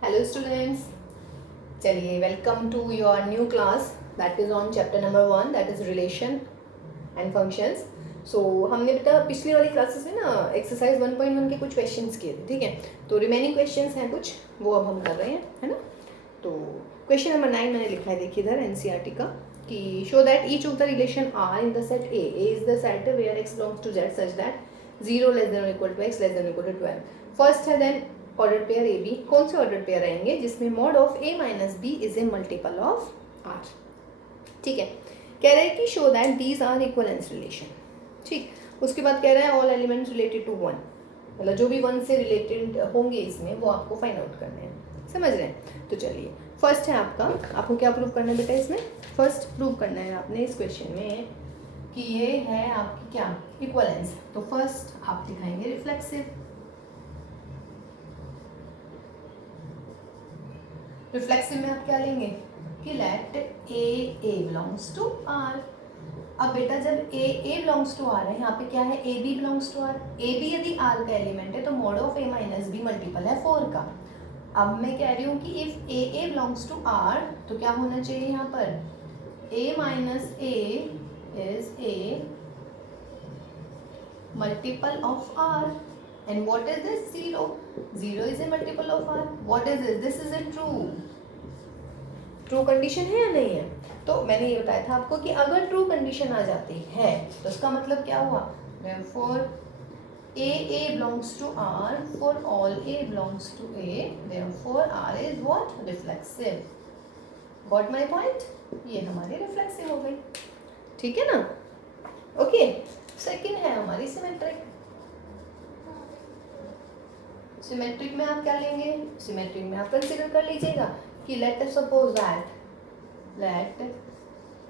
Hello students, चलिए welcome to your new class that is on chapter number 1 that is relation and functions. So हमने बेटा पिछली वाली classes में ना एक्सरसाइज 1.1 के कुछ क्वेश्चंस किए थे, ठीक है. तो रिमेनिंग क्वेश्चंस हैं कुछ, वो अब हम कर रहे हैं, है ना. तो क्वेश्चन नंबर 9 मैंने लिखा है, देखिए इधर एनसीईआरटी का, कि show that each of the relation are in the set A is the set where X belongs to Z such that 0 less than equal to X less than equal to 12. First है then order pair A B. कौन से order pair आएंगे जिसमें mod of A minus B is a multiple of R. ठीक है. कह रहे हैं कि show that these are equivalence relation. ठीक. उसके बाद कह रहा है all elements related to one, मतलब जो भी वन से रिलेटेड होंगे इसमें वो आपको फाइंड आउट करने हैं. समझ रहे हैं. तो चलिए फर्स्ट है आपका, आपको क्या प्रूव करना है बेटा इसमें. फर्स्ट प्रूव करना है आपने इस क्वेश्चन में कि ये है आपकी क्या इक्वलेंस. तो फर्स्ट आप दिखाएंगे रिफ्लेक्सिव. रिफ्लेक्सिव में आप क्या लेंगे कि let A belongs to R. अब बेटा जब ए बिलोंग्स टू आर है, यहाँ पे क्या है A B belongs to R. A B यदि आर का एलिमेंट है तो mod of A minus B multiple है 4 का. अब मैं कह रही हूँ कि if A belongs to R तो क्या होना चाहिए यहाँ पर A minus A is a multiple of R. And what is this? 0. 0 is a multiple of r. What is this? This is a true. True condition है या नहीं है. तो मैंने ये बताया था आपको कि अगर ट्रू कंडीशन आ जाती है तो उसका मतलब क्या हुआ. Therefore a belongs to r for all a belongs to a. Therefore r is what? Reflexive. Got my point? ये हमारी रिफ्लेक्सिव हो गई. ठीक है ना. ओके. सेकंड है हमारी सिमेट्रिक. सिमेट्रिक में आप क्या लेंगे. सिमेट्रिक में आप कंसीडर कर लीजिएगा कि let us suppose that let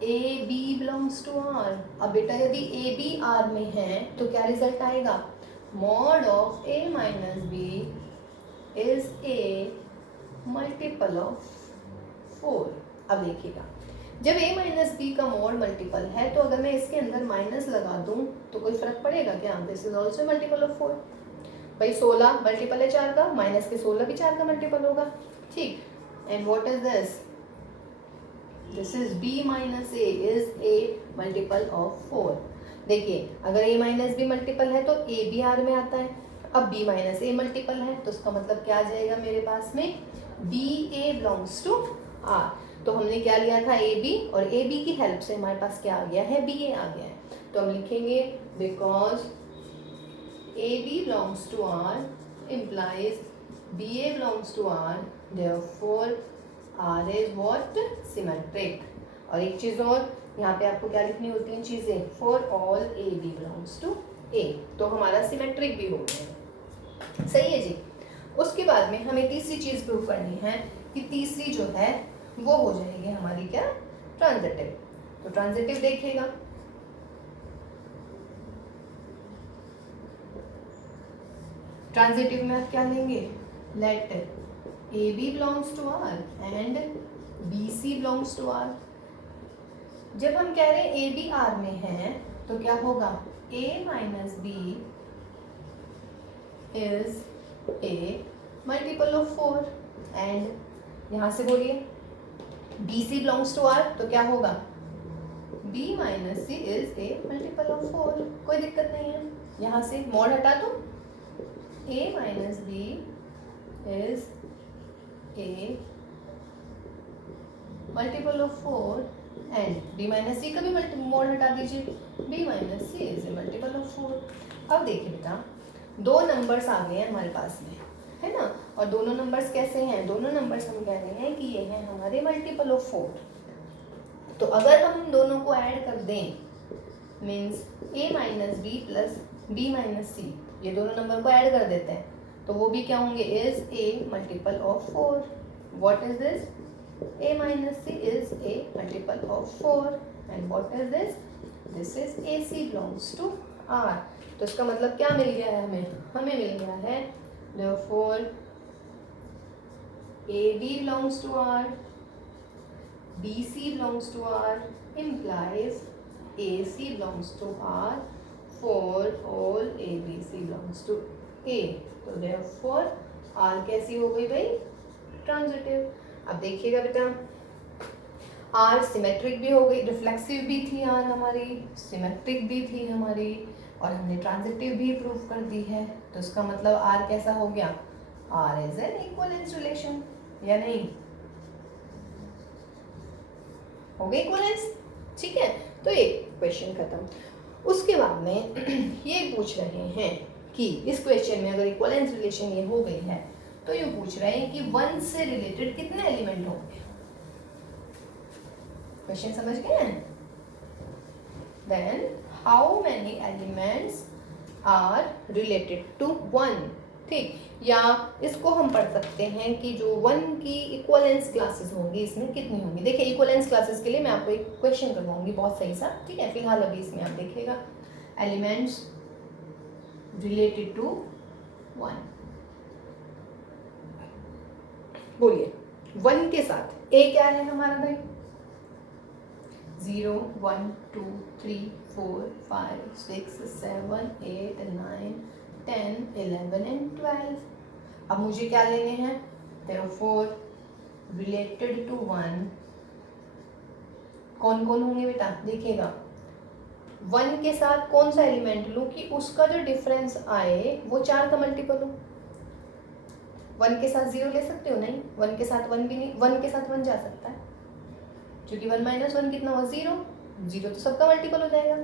A B belongs to R. अब बेटा यदि ए बी आर में है तो क्या रिजल्ट आएगा. Mod of A minus B is a multiple of 4. अब देखिएगा जब ए माइनस बी का मॉड मल्टीपल है तो अगर मैं इसके अंदर माइनस लगा दूं तो कोई फर्क पड़ेगा क्या. This is also multiple of 4. भाई 16 मल्टीपल है 4 का, माइनस के 16 भी 4 का मल्टीपल होगा. ठीक. And what is this. This is b minus a is a multiple of 4. देखिए अगर a माइनस बी मल्टीपल है तो a भी r में आता है. अब b माइनस a मल्टीपल है तो उसका मतलब क्या आ जाएगा मेरे पास में b a belongs to r. तो हमने क्या लिया था a b और a b की हेल्प से हमारे पास क्या आ गया है b a आ गया है. तो हम लिखेंगे because AB belongs to R implies BA belongs to R. Therefore, R is what? Symmetric. और एक चीज़ और यहाँ पे आपको क्या लिखनी होती हैं चीज़ें. For all AB belongs to A. तो हमारा सिमेट्रिक भी हो गया. सही है जी. उसके बाद में हमें तीसरी चीज़ प्रूव करनी है कि तीसरी जो है वो हो जाएगी हमारी क्या ट्रांजिटिव. तो ट्रांजिटिव देखिएगा. ट्रांजिटिव में आप क्या लेंगे. Let A B belongs to R and B C belongs to R. जब हम कह रहे हैं ए बी आर में है तो क्या होगा A minus B is a multiple of 4. And यहाँ से बोलिए B C belongs to R तो क्या होगा B minus C is a multiple of 4. कोई दिक्कत नहीं है. यहाँ से मॉड हटा दो. a minus b is a multiple of 4 and b minus c का भी मॉड हटा दीजिए. b minus c is a multiple of 4. अब देखिए बेटा दो नंबर्स आ गए हैं हमारे पास में, है ना. और दोनों नंबर्स कैसे हैं. दोनों नंबर्स हम कह रहे हैं कि ये हैं हमारे मल्टीपल ऑफ 4. तो अगर हम दोनों को ऐड कर दें means a minus B plus b minus C, ये दोनों नंबर को ऐड कर देते हैं तो वो भी क्या होंगे is a multiple of 4. What is this. a minus C is a multiple of 4. And what is this. This is A C belongs to R. तो इसका मतलब क्या मिल गया है हमें मिल गया है therefore a b belongs to r b c belongs to r implies a c belongs to r for all a b c belongs to a. तो therefore r कैसी हो गई भाई ट्रांजिटिव। अब देखिएगा बेटा, आर सिमेट्रिक भी हो गई, रिफ्लेक्सिव भी थी आर हमारी, सिमेट्रिक भी थी हमारी, और हमने ट्रांजिटिव भी प्रूव कर दी है। तो इसका मतलब आर कैसा हो गया, R is an equivalence relation, या नहीं? हो गई इक्विवेलेंस, ठीक है। तो ये क्वेश्चन खत्म। उसके बाद में ये पूछ रहे हैं कि इस क्वेश्चन में अगर इक्विवेलेंस रिलेशन ये हो गई है तो ये पूछ रहे हैं कि 1 से रिलेटेड कितने एलिमेंट होंगे। क्वेश्चन समझ गए हैं? Then how many elements are related to 1, ठीक। या इसको हम पढ़ सकते हैं कि जो 1 की इक्विवेलेंस क्लासेस होंगी इसमें कितनी होंगी। देखिए इक्विवेलेंस क्लासेस के लिए मैं आपको एक क्वेश्चन करवाऊंगी बहुत सही सा, ठीक है। फिलहाल अभी इसमें आप देखिएगा एलिमेंट्स रिलेटेड टू 1, बोलिए 1 के साथ ए क्या है हमारा भाई, 0 1 2 3 4 5 6 7 8 9 10 11 एंड 12। अब मुझे क्या लेने हैं, therefore रिलेटेड टू 1 कौन कौन होंगे बेटा, देखिएगा 1 के साथ कौन सा एलिमेंट लूं कि उसका जो डिफरेंस आए वो 4 का मल्टीपल हो। 1 के साथ 0 ले सकते हो, नहीं 1 के साथ 1 भी नहीं, 1 के साथ 1 जा सकता है क्योंकि 1 - 1 कितना हुआ, 0, 0 तो सबका मल्टीपल हो जाएगा।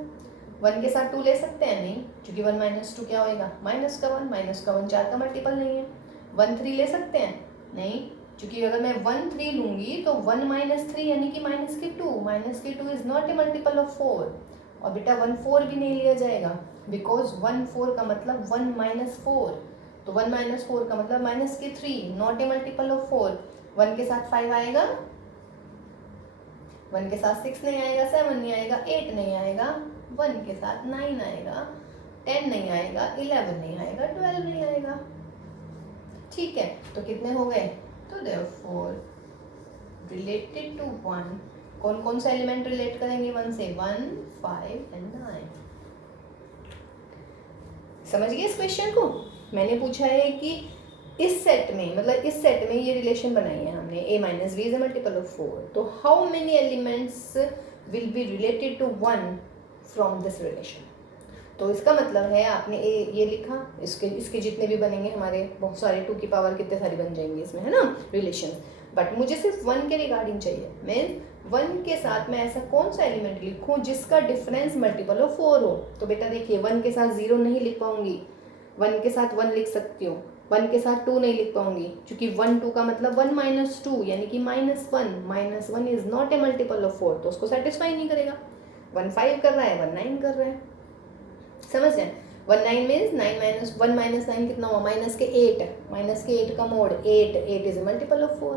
1 के साथ 2 ले सकते हैं, नहीं क्योंकि 1 - 2 क्या होएगा, माइनस का 1 4 का मल्टीपल नहीं है। 1 3 ले सकते हैं, नहीं क्योंकि अगर मैं 1 3 लूंगी तो 1 - 3 यानी कि -2 is not a multiple of 4। और बेटा 1 4 भी नहीं लिया जाएगा बिकॉज 1 4 का मतलब 1 - 4, तो 1 - 4 का मतलब -3, नॉट ए मल्टीपल ऑफ 4। 1 के साथ 5 आएगा, 1 के साथ 6 नहीं आएगा, 7 नहीं आएगा, 8 नहीं आएगा, 1 के साथ 9 आएगा, 10 नहीं आएगा, 11 नहीं आएगा, 12 नहीं आएगा, ठीक है। तो कितने हो गए, तो therefore रिलेटेड टू 1 कौन कौन सा एलिमेंट रिलेट करेंगे 1 से, 1 5 एंड 9। समझ गए इस क्वेश्चन को? मैंने पूछा है कि इस सेट में, मतलब इस सेट में ये रिलेशन बनाई है हमने, a - b is a multiple of 4, तो how many elements will be related to 1 from this relation. तो इसका मतलब है आपने ये लिखा, इसके जितने भी बनेंगे हमारे बहुत सारे 2 की पावर कितने सारे बन जाएंगे इसमें, है ना, रिलेशन। बट मुझे सिर्फ 1 के रिगार्डिंग चाहिए। मैं 1 के साथ मैं ऐसा कौन सा एलिमेंट लिखूं जिसका डिफरेंस मल्टीपल ऑफ 4 हो। तो बेटा देखिए 1 के साथ 0 नहीं लिख पाऊंगी, 1 के साथ 1 लिख सकती हूँ, 1 के साथ 2 नहीं लिख पाऊंगी क्योंकि 1 2 का मतलब 1 - 2 यानी कि -1 is not a multiple of 4, तो उसको सेटिस्फाई नहीं करेगा। 1 5 कर रहा है, 1 9 कर रहा है, समझ रहे हैं। 1 9 मीन्स 1 - 9 कितना हुआ, -8 का mode 8 is a multiple of 4।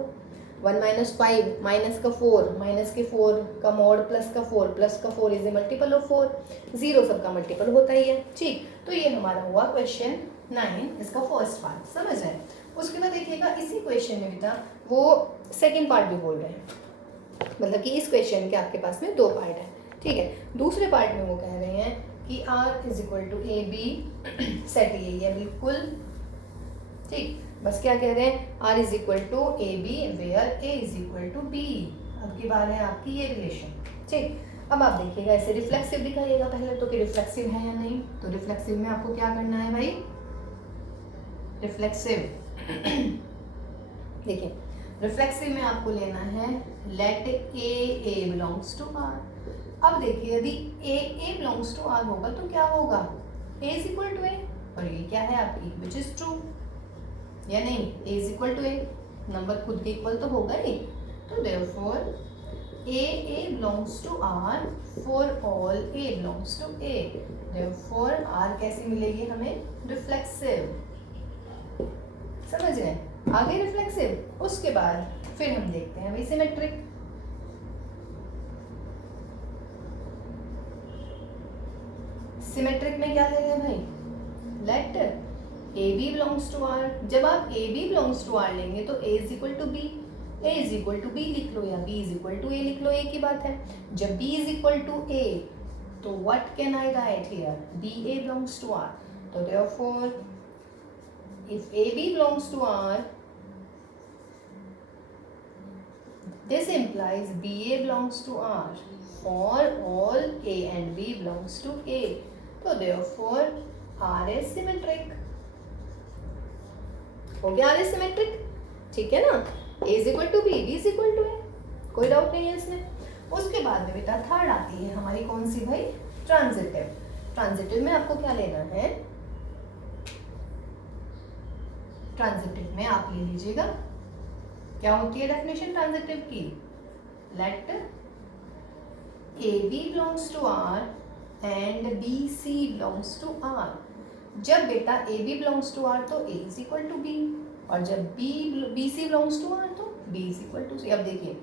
1 - 5 -4 का मोड प्लस का 4 इज ए मल्टीपल ऑफ 4। 0 सबका मल्टीपल होता ही है, ठीक। तो ये हमारा हुआ क्वेश्चन 9, इसका फर्स्ट पार्ट, समझ रहे हैं। उसके बाद देखिएगा इसी क्वेश्चन में बेटा वो सेकंड पार्ट भी बोल रहे हैं, मतलब कि इस क्वेश्चन के आपके पास में 2 पार्ट है, ठीक है। दूसरे पार्ट में वो कह रहे हैं कि R = AB सेट यही है बिल्कुल, ठीक। बस क्या कह रहे हैं, R = AB where A = B। अब की बात है आपकी ये रिलेशन, ठीक। अब आप देखिएगा इसे रिफ्लेक्सिव दिखाइएगा पहले तो कि रिफ्लेक्सिव है या नहीं। तो रिफ्लेक्सिव में आपको क्या करना है भाई, रिफ्लेक्सिव देखिए रिफ्लेक्सिव में आपको लेना है let A belongs to R। अब देखिए यदि A बिलोंग्स टू R होगा तो क्या होगा, A = A, और ये क्या है आपकी विच इज ट्रू या नहीं, A = A, नंबर खुद के इक्वल तो होगा नहीं। तो therefore A belongs to R for all A belongs to A, therefore R कैसी मिलेगी हमें, रिफ्लेक्सिव। समझ रहे हैं, आगे रिफ्लेक्सिव। उसके बाद फिर हम देखते हैं भाई सिमेट्रिक। सिमेट्रिक में क्या ले रहे हैं भाई, late AB belongs to R। जब आप AB belongs to R लेंगे तो A = B, A = B लिख लो या B = A लिख लो, एक ही बात है। जब B = A तो what can I write here, BA belongs to R। तो therefore if AB belongs to R this implies BA belongs to R for all A and B belongs to A. तो therefore R is symmetric. हो गया R is symmetric, ठीक है ना? A is equal to B, B is equal to A, कोई doubt नहीं है इसमें. उसके बाद में बेटा थर्ड आती है हमारी कौन सी भाई? ट्रांजिटिव. ट्रांजिटिव में आपको क्या लेना है? ट्रांजिटिव में आप ले लीजिएगा, क्या होती है डेफिनेशन ट्रांजिटिव की? Let A B belongs to R and B C belongs to R. जब बेटा A B belongs to R तो A is equal to B, और जब B C belongs to R तो B is equal to C. अब देखिए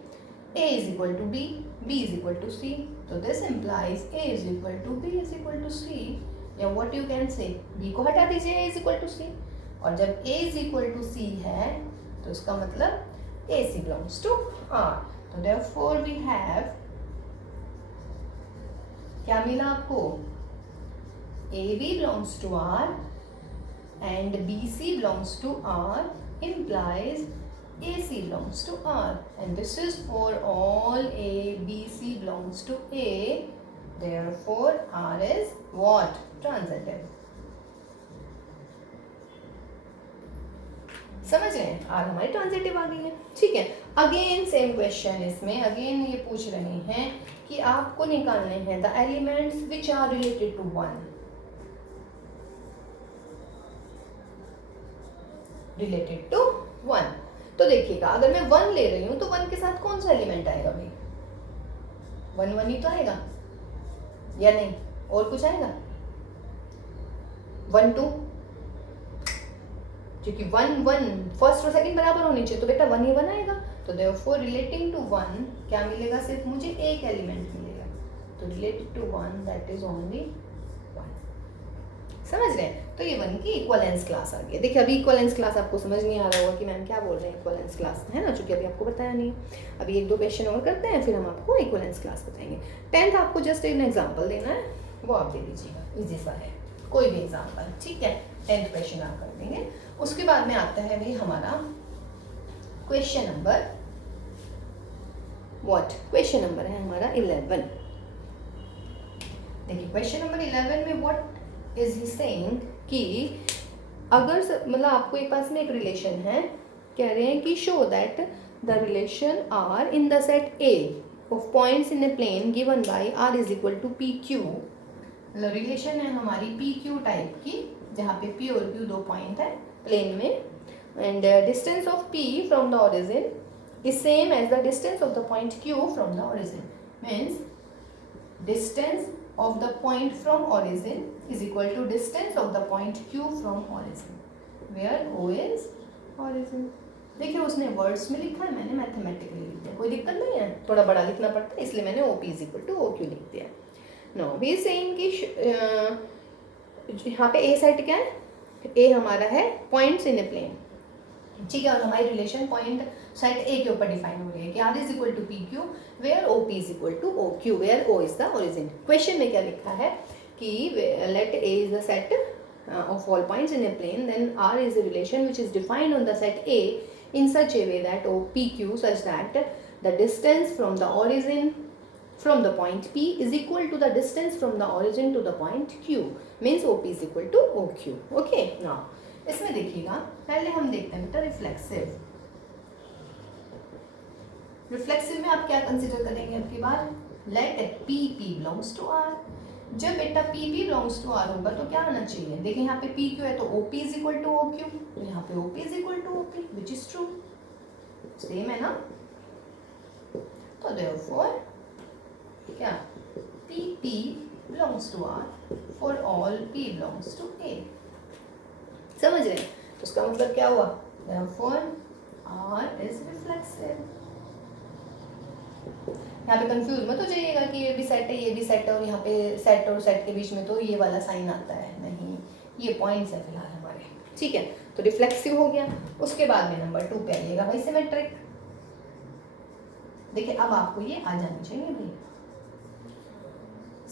A is equal to B, B is equal to C. So this implies A is equal to B is equal to C. या what you can say, B को हटा दीजिए, A is equal to C. और जब A is equal to C है तो इसका मतलब AC belongs to R. तो therefore we have, क्या मिला आपको? AB belongs to R and BC belongs to R implies AC belongs to R, and this is for all A, B, C belongs to A. Therefore, R is what? Transitive. समझ रहे हैं? R हमारी transitive आ गई है, ठीक है. Again same question, इसमें again ये पूछ रहे हैं कि आपको निकालने हैं the elements which are related to 1. Related to 1. तो देखिएगा, अगर मैं 1 ले रही हूं तो 1 के साथ कौन सा एलिमेंट आएगा भाई? 1 1 ही तो आएगा या नहीं? और कुछ आएगा? 1 2, क्योंकि 1 1 फर्स्ट और सेकंड बराबर होनी चाहिए, तो बेटा 1 ही 1 आएगा. तो देयरफॉर रिलेटिंग टू 1 क्या मिलेगा? सिर्फ मुझे एक एलिमेंट मिलेगा. तो related to 1 that is only 1. समझ रहे हैं? तो ये 1 की इक्वलेंस क्लास आ गई. देखिए अभी इक्वलेंस क्लास आपको समझ नहीं आ रहा होगा कि मैम क्या बोल रहे हैं इक्वलेंस क्लास, है ना, चूंकि अभी आपको बताया नहीं. अभी 1 2 क्वेश्चन और करते हैं, फिर हम आपको इक्वलेंस क्लास बताएंगे. 10th आपको जस्ट एक एग्जाम्पल देना है, वो आप दे दीजिएगा, इजी सा है, कोई भी एग्जाम्पल, ठीक है. 10th क्वेश्चन आप कर देंगे. उसके बाद में आता है भाई हमारा question number what? Question number है हमारा 11. देखिए क्वेश्चन नंबर 11 में व्हाट इज ही सेइंग कि अगर मतलब आपको एक पास में एक रिलेशन है, कह रहे हैं कि show that the relation are in the set A of points in a plane given by R is equal to P Q. मतलब रिलेशन है हमारी पी क्यू टाइप की, जहाँ पे पी और क्यू 2 पॉइंट है प्लेन में, and distance of P from the origin is same as the distance of the point Q from the origin. Means distance of the point from origin is equal to distance of the point Q from origin, where O is origin. देखिए उसने words में लिखा है, मैंने mathematically लिख दिया, कोई दिक्कत नहीं है, थोड़ा बड़ा लिखना पड़ता है इसलिए मैंने OP is equal to OQ लिख दिया. नो वी सेइंग कि यहाँ पे A सेट क्या है? A हमारा है पॉइंट्स इन ए प्लेन, ठीक है, और हमारी रिलेशन पॉइंट सेट ए के ऊपर डिफाइन हो रही है कि R is equal to P Q where O P is equal to O Q where O is the origin. Question में क्या लिखा है कि let A is the set of all points in a plane, then R is a relation which is defined on the set A in such a way that O P Q such that the distance from the origin from the point P is equal to the distance from the origin to the point Q, means OP is equal to OQ. Okay, now इसमें देखिएगा, पहले हम देखते हैं बेटा reflexive. Reflexive में आप क्या कंसिडर करेंगे अब की बार? Let P belongs to R. जब बेटा P बिलोंग्स टू R होगा तो क्या आना चाहिए? देखिए यहाँ पे PQ है तो OP is equal to OQ, तो यहाँ पे OP is equal to OP, which is true. Same है ना? तो therefore क्या? P belongs to R for all P belongs to A. समझ रहे हैं? तो उसका मतलब क्या हुआ? Therefore R is reflexive. यहाँ पे कंफ्यूज मत हो जाइएगा कि ये भी सेट है ये भी सेट है और यहाँ पे सेट और सेट के बीच में तो ये वाला साइन आता है, नहीं, ये पॉइंट्स है फिलहाल हमारे, ठीक है. तो रिफ्लेक्सिव हो गया. उसके बाद में नंबर 2 पे आइएगा भाई सिमेट्रिक. देखिए अब आपको ये आ जानी चाहिए भाई.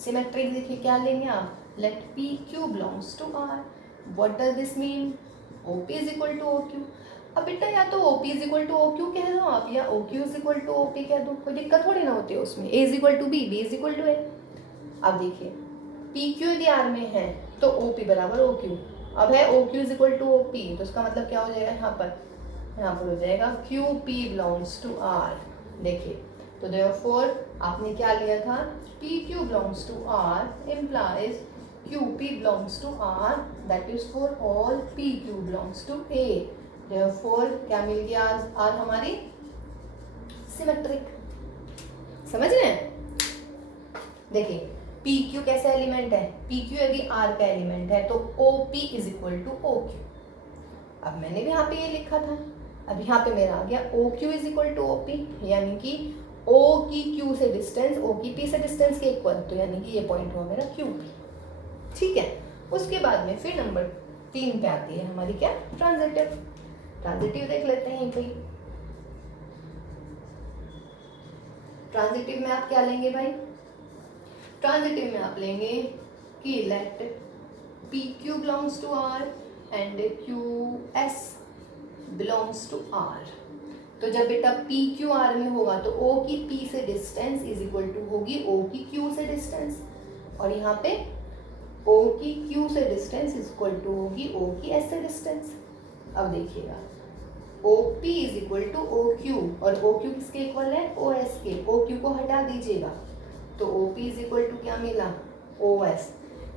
सिमेट्रिक देखिए क्या लेंगे आप? Let P Q belongs to R. What does this mean? OP is equal to OQ. अब बेटा या तो OP is equal to OQ कह दो आप, या OQ is equal to OP कह दो, कोई दिक्कत थोड़ी ना होती है उसमें। A is equal to B, B is equal to A। अब देखिए PQ यदि R में है तो OP बराबर OQ। अब है OQ is equal to OP, तो उसका मतलब क्या हो जाएगा यहाँ पर हो जाएगा QP बिलोंग्स टू R। देखिए तो देयरफॉर आपने क्या लिया था, PQ belongs to R implies QP belongs to R, that is for all PQ belongs to A. Therefore क्या मिल गया R हमारी सिमेट्रिक। समझ रहे हैं? देखिए PQ कैसा एलिमेंट है, PQ यदि R का एलिमेंट है तो OP is equal to OQ। अब मैंने भी यहाँ पे ये लिखा था, अब यहाँ पे मेरा आ गया OQ is equal to OP, यानी कि O की Q से डिस्टेंस O की P से डिस्टेंस के इक्वल, तो यानी कि ये पॉइंट हुआ मेरा QP। ठीक है, उसके बाद में फिर नंबर 3 पे आती है हमारी क्या, ट्रांजिटिव। ट्रांजिटिव देख लेते हैं भाई। ट्रांजिटिव में आप क्या लेंगे भाई, ट्रांजिटिव में आप लेंगे कि let PQ belongs to R and QS belongs to R। तो जब बेटा PQ R में होगा तो O की P से डिस्टेंस इज इक्वल टू होगी O की Q से डिस्टेंस, और यहाँ पे O की Q से डिस्टेंस इज इक्वल टू होगी O की S से डिस्टेंस। अब देखिएगा OP is equal to OQ, और OQ किसके इक्वल है, OS के। OQ को हटा दीजिएगा तो OP इज इक्वल टू क्या मिला, OS।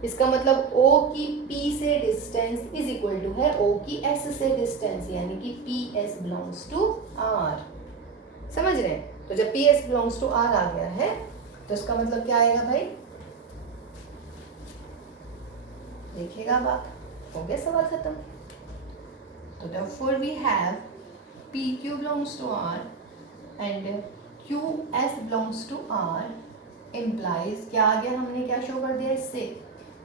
इसका मतलब O की P से डिस्टेंस इज इक्वल टू है O की S से डिस्टेंस, यानी कि PS बिलोंग्स टू R। समझ रहे हैं? तो जब PS बिलोंग्स टू R आ गया है तो इसका मतलब क्या आएगा भाई, देखिएगा अब आप, हो गया सवाल खत्म। तो therefore we have PQ belongs to R and QS belongs to R implies क्या आ गया, हमने क्या शो कर दिया इससे,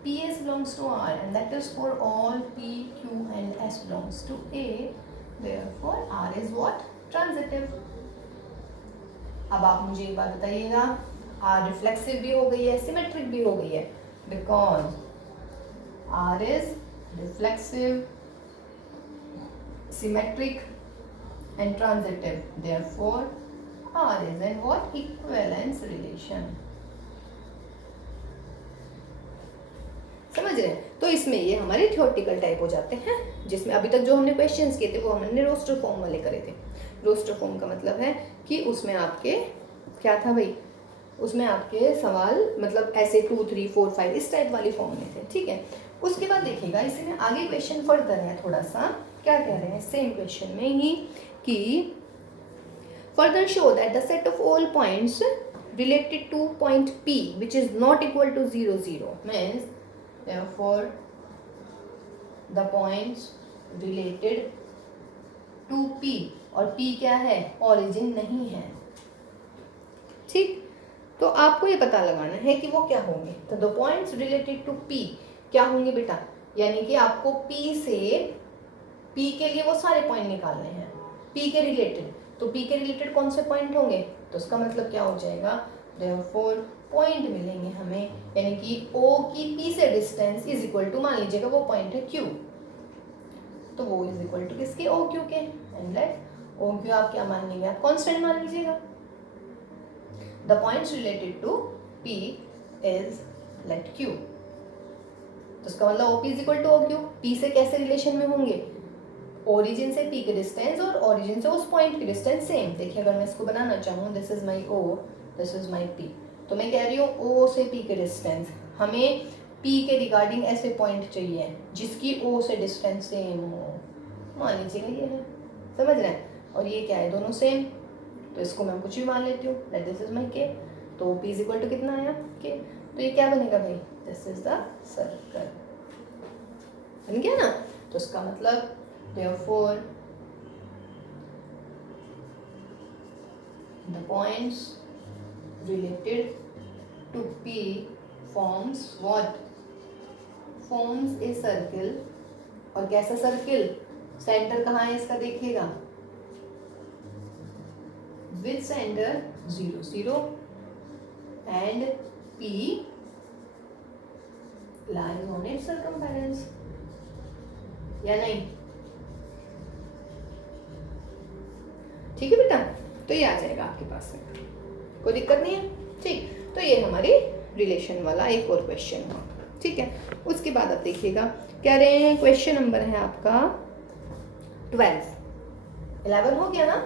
PS belongs to R and that is for all P, Q and S belongs to A. Therefore R is what, transitive। अब आप मुझे एक बात बताइएगा, R रिफ्लेक्सिव भी हो गई है, सिमेट्रिक भी हो गई है, because R is reflexive, symmetric and transitive. Therefore, R is in what, equivalence relation। समझ रहे हैं? तो इसमें ये हमारे थ्योरेटिकल टाइप हो जाते हैं, जिसमें अभी तक जो हमने क्वेश्चंस किए थे वो हमने रोस्टर फॉर्म वाले करे थे। रोस्टर फॉर्म का मतलब है कि उसमें आपके क्या था भाई, उसमें आपके सवाल मतलब ऐसे 2, 3, 4, 5 इस टाइप वाली फॉर्म में थे। ठीक है, उसके बाद देखिएगा इसमें आगे क्वेश्चन फर्दर है थोड़ा सा, क्या कह रहे हैं सेम क्वेश्चन में ही कि further show that the set of all points related to point P which is not equal to 0, 0 means therefore the points related to P, और P क्या है, origin नहीं है। ठीक, तो आपको ये पता लगाना है कि वो क्या होंगे। तो the points related to P क्या होंगे बेटा, यानी कि आपको P से P के लिए वो सारे पॉइंट निकालने हैं P के रिलेटेड। तो P के रिलेटेड कौन से पॉइंट होंगे, तो उसका मतलब क्या हो जाएगा, देयरफॉर पॉइंट मिलेंगे हमें, यानी कि O की P से डिस्टेंस इज इक्वल टू, मान लीजिएगा वो पॉइंट है Q, तो वो इज इक्वल टू किसके, OQ के। एंड लेट OQ आप क्या मान लीजिएगा, कांस्टेंट मान लीजिएगा। The points related to P is let Q, तो इसका मतलब OP is equal to OQ। P से कैसे रिलेशन में होंगे, ओरिजिन से P के डिस्टेंस और ओरिजिन से उस पॉइंट की डिस्टेंस सेम। देखिए अगर मैं इसको बनाना चाहूँ, this is my O, this is my P, तो मैं कह रही हूँ O से P के डिस्टेंस, हमें P के रिगार्डिंग ऐसे पॉइंट चाहिए जिसकी O से डिस्टेंस सेम हो, मान लीजिएगा ये है, समझ रहे हैं, और ये क्या है, दोनों सेम, तो इसको मैं कुछ भी मान लेती हूँ, that this is my K। तो P इज इक्वल टू कितना आया K, तो ये क्या बनेगा भाई, दिस इज द सर्कल, बन गया ना। तो इसका मतलब therefore the points related to P forms what, forms a circle, और कैसा सर्किल, सेंटर कहाँ है इसका देखिएगा, with center 0, 0 and P lies on its circumference, या नहीं, ठीक है बेटा, तो ये आ जाएगा आपके पास में, कोई दिक्कत नहीं है। ठीक, तो ये हमारी रिलेशन वाला एक और क्वेश्चन हुआ। ठीक है, उसके बाद आप देखिएगा कह रहे हैं क्वेश्चन नंबर है आपका 12। 11 हो गया ना।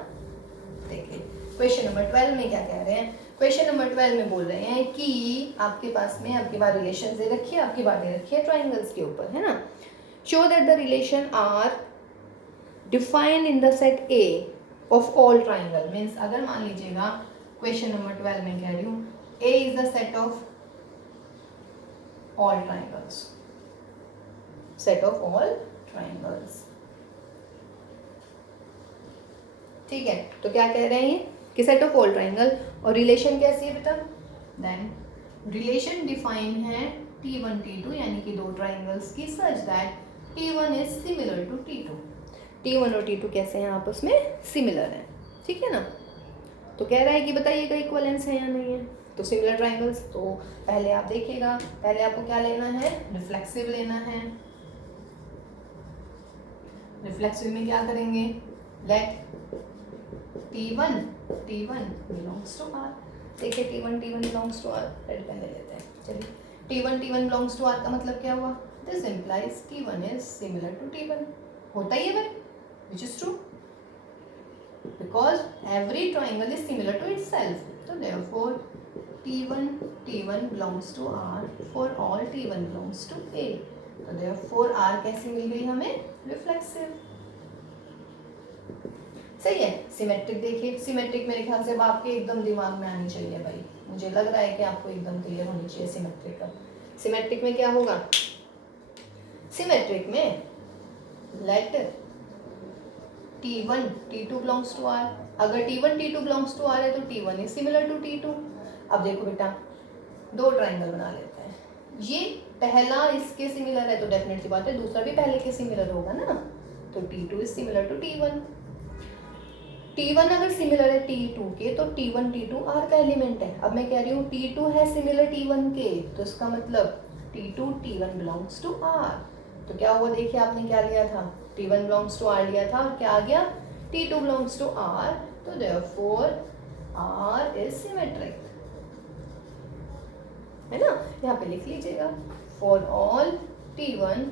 देखिए क्वेश्चन नंबर 12 में क्या कह रहे हैं। क्वेश्चन नंबर 12 में बोल रहे हैं कि आपके पास में आपकी बार रिलेशन दे रखी है, आपकी बात दे रखी है ट्राइंगल्स के ऊपर, है ना। Show that the relation R defined in the set A of all triangle. Means अगर मान लीजिएगा क्वेश्चन नंबर 12 में कह रही हूँ A is the set of all triangles, set of all triangles. ठीक है, तो क्या कह रहे हैं ये कि सेट ऑफ ऑल ट्राइंगल, और रिलेशन कैसी है बेटा, देन रिलेशन डिफाइन है T1 T2 यानी कि दो ट्राइंगल्स की, such that T1 is similar to T2। T1 और T2 कैसे हैं, आपस में सिमिलर हैं। ठीक है ना, तो कह रहा है कि बताइएगा इक्वलेंस है या नहीं है। तो सिमिलर ट्राइंगल्स, तो पहले आप देखिएगा, पहले आपको क्या लेना है, रिफ्लेक्सिव लेना है। रिफ्लेक्सिव में क्या करेंगे, late T1 belongs to R। देखिए T1 belongs to R, red pen ले लेते हैं। चलिए T1 बिलोंग्स टू R का मतलब क्या हुआ, this implies T1 is similar to T1। होता ही है भाई, which is true because every triangle is similar to itself. तो therefore T1 belongs to R for all T1 belongs to A। तो देयरफॉर R कैसी मिल गई हमें, रिफ्लेक्सिव। सही है। सिमेट्रिक देखिए, सिमेट्रिक मेरे ख्याल से अब आपके एकदम दिमाग में आनी चाहिए भाई, मुझे लग रहा है कि आपको एकदम क्लियर होनी चाहिए सिमेट्रिक का। सिमेट्रिक में क्या होगा, सिमेट्रिक में late T1 T2 belongs to R। अगर T1 T2 belongs to R है तो T1 is similar to T2। अब देखो बेटा, दो ट्राइंगल बना लेते हैं, ये पहला इसके सिमिलर है तो डेफिनेटली बात है दूसरा भी पहले के सिमिलर होगा ना। तो T2 is similar to T1। T1 अगर सिमिलर है T2 के तो T1 T2 R का एलिमेंट है। अब मैं कह रही हूँ T2 है सिमिलर T1 के, तो इसका मतलब T2 T1 belongs to R। तो क्या हुआ, देखिए आपने क्या लिया था, T1 बिलोंग्स टू R लिया था, और क्या आ गया, T2 बिलोंग्स टू R। तो देयरफॉर R इज सिमेट्रिक, है ना। यहाँ पे लिख लीजिएगा, for all T1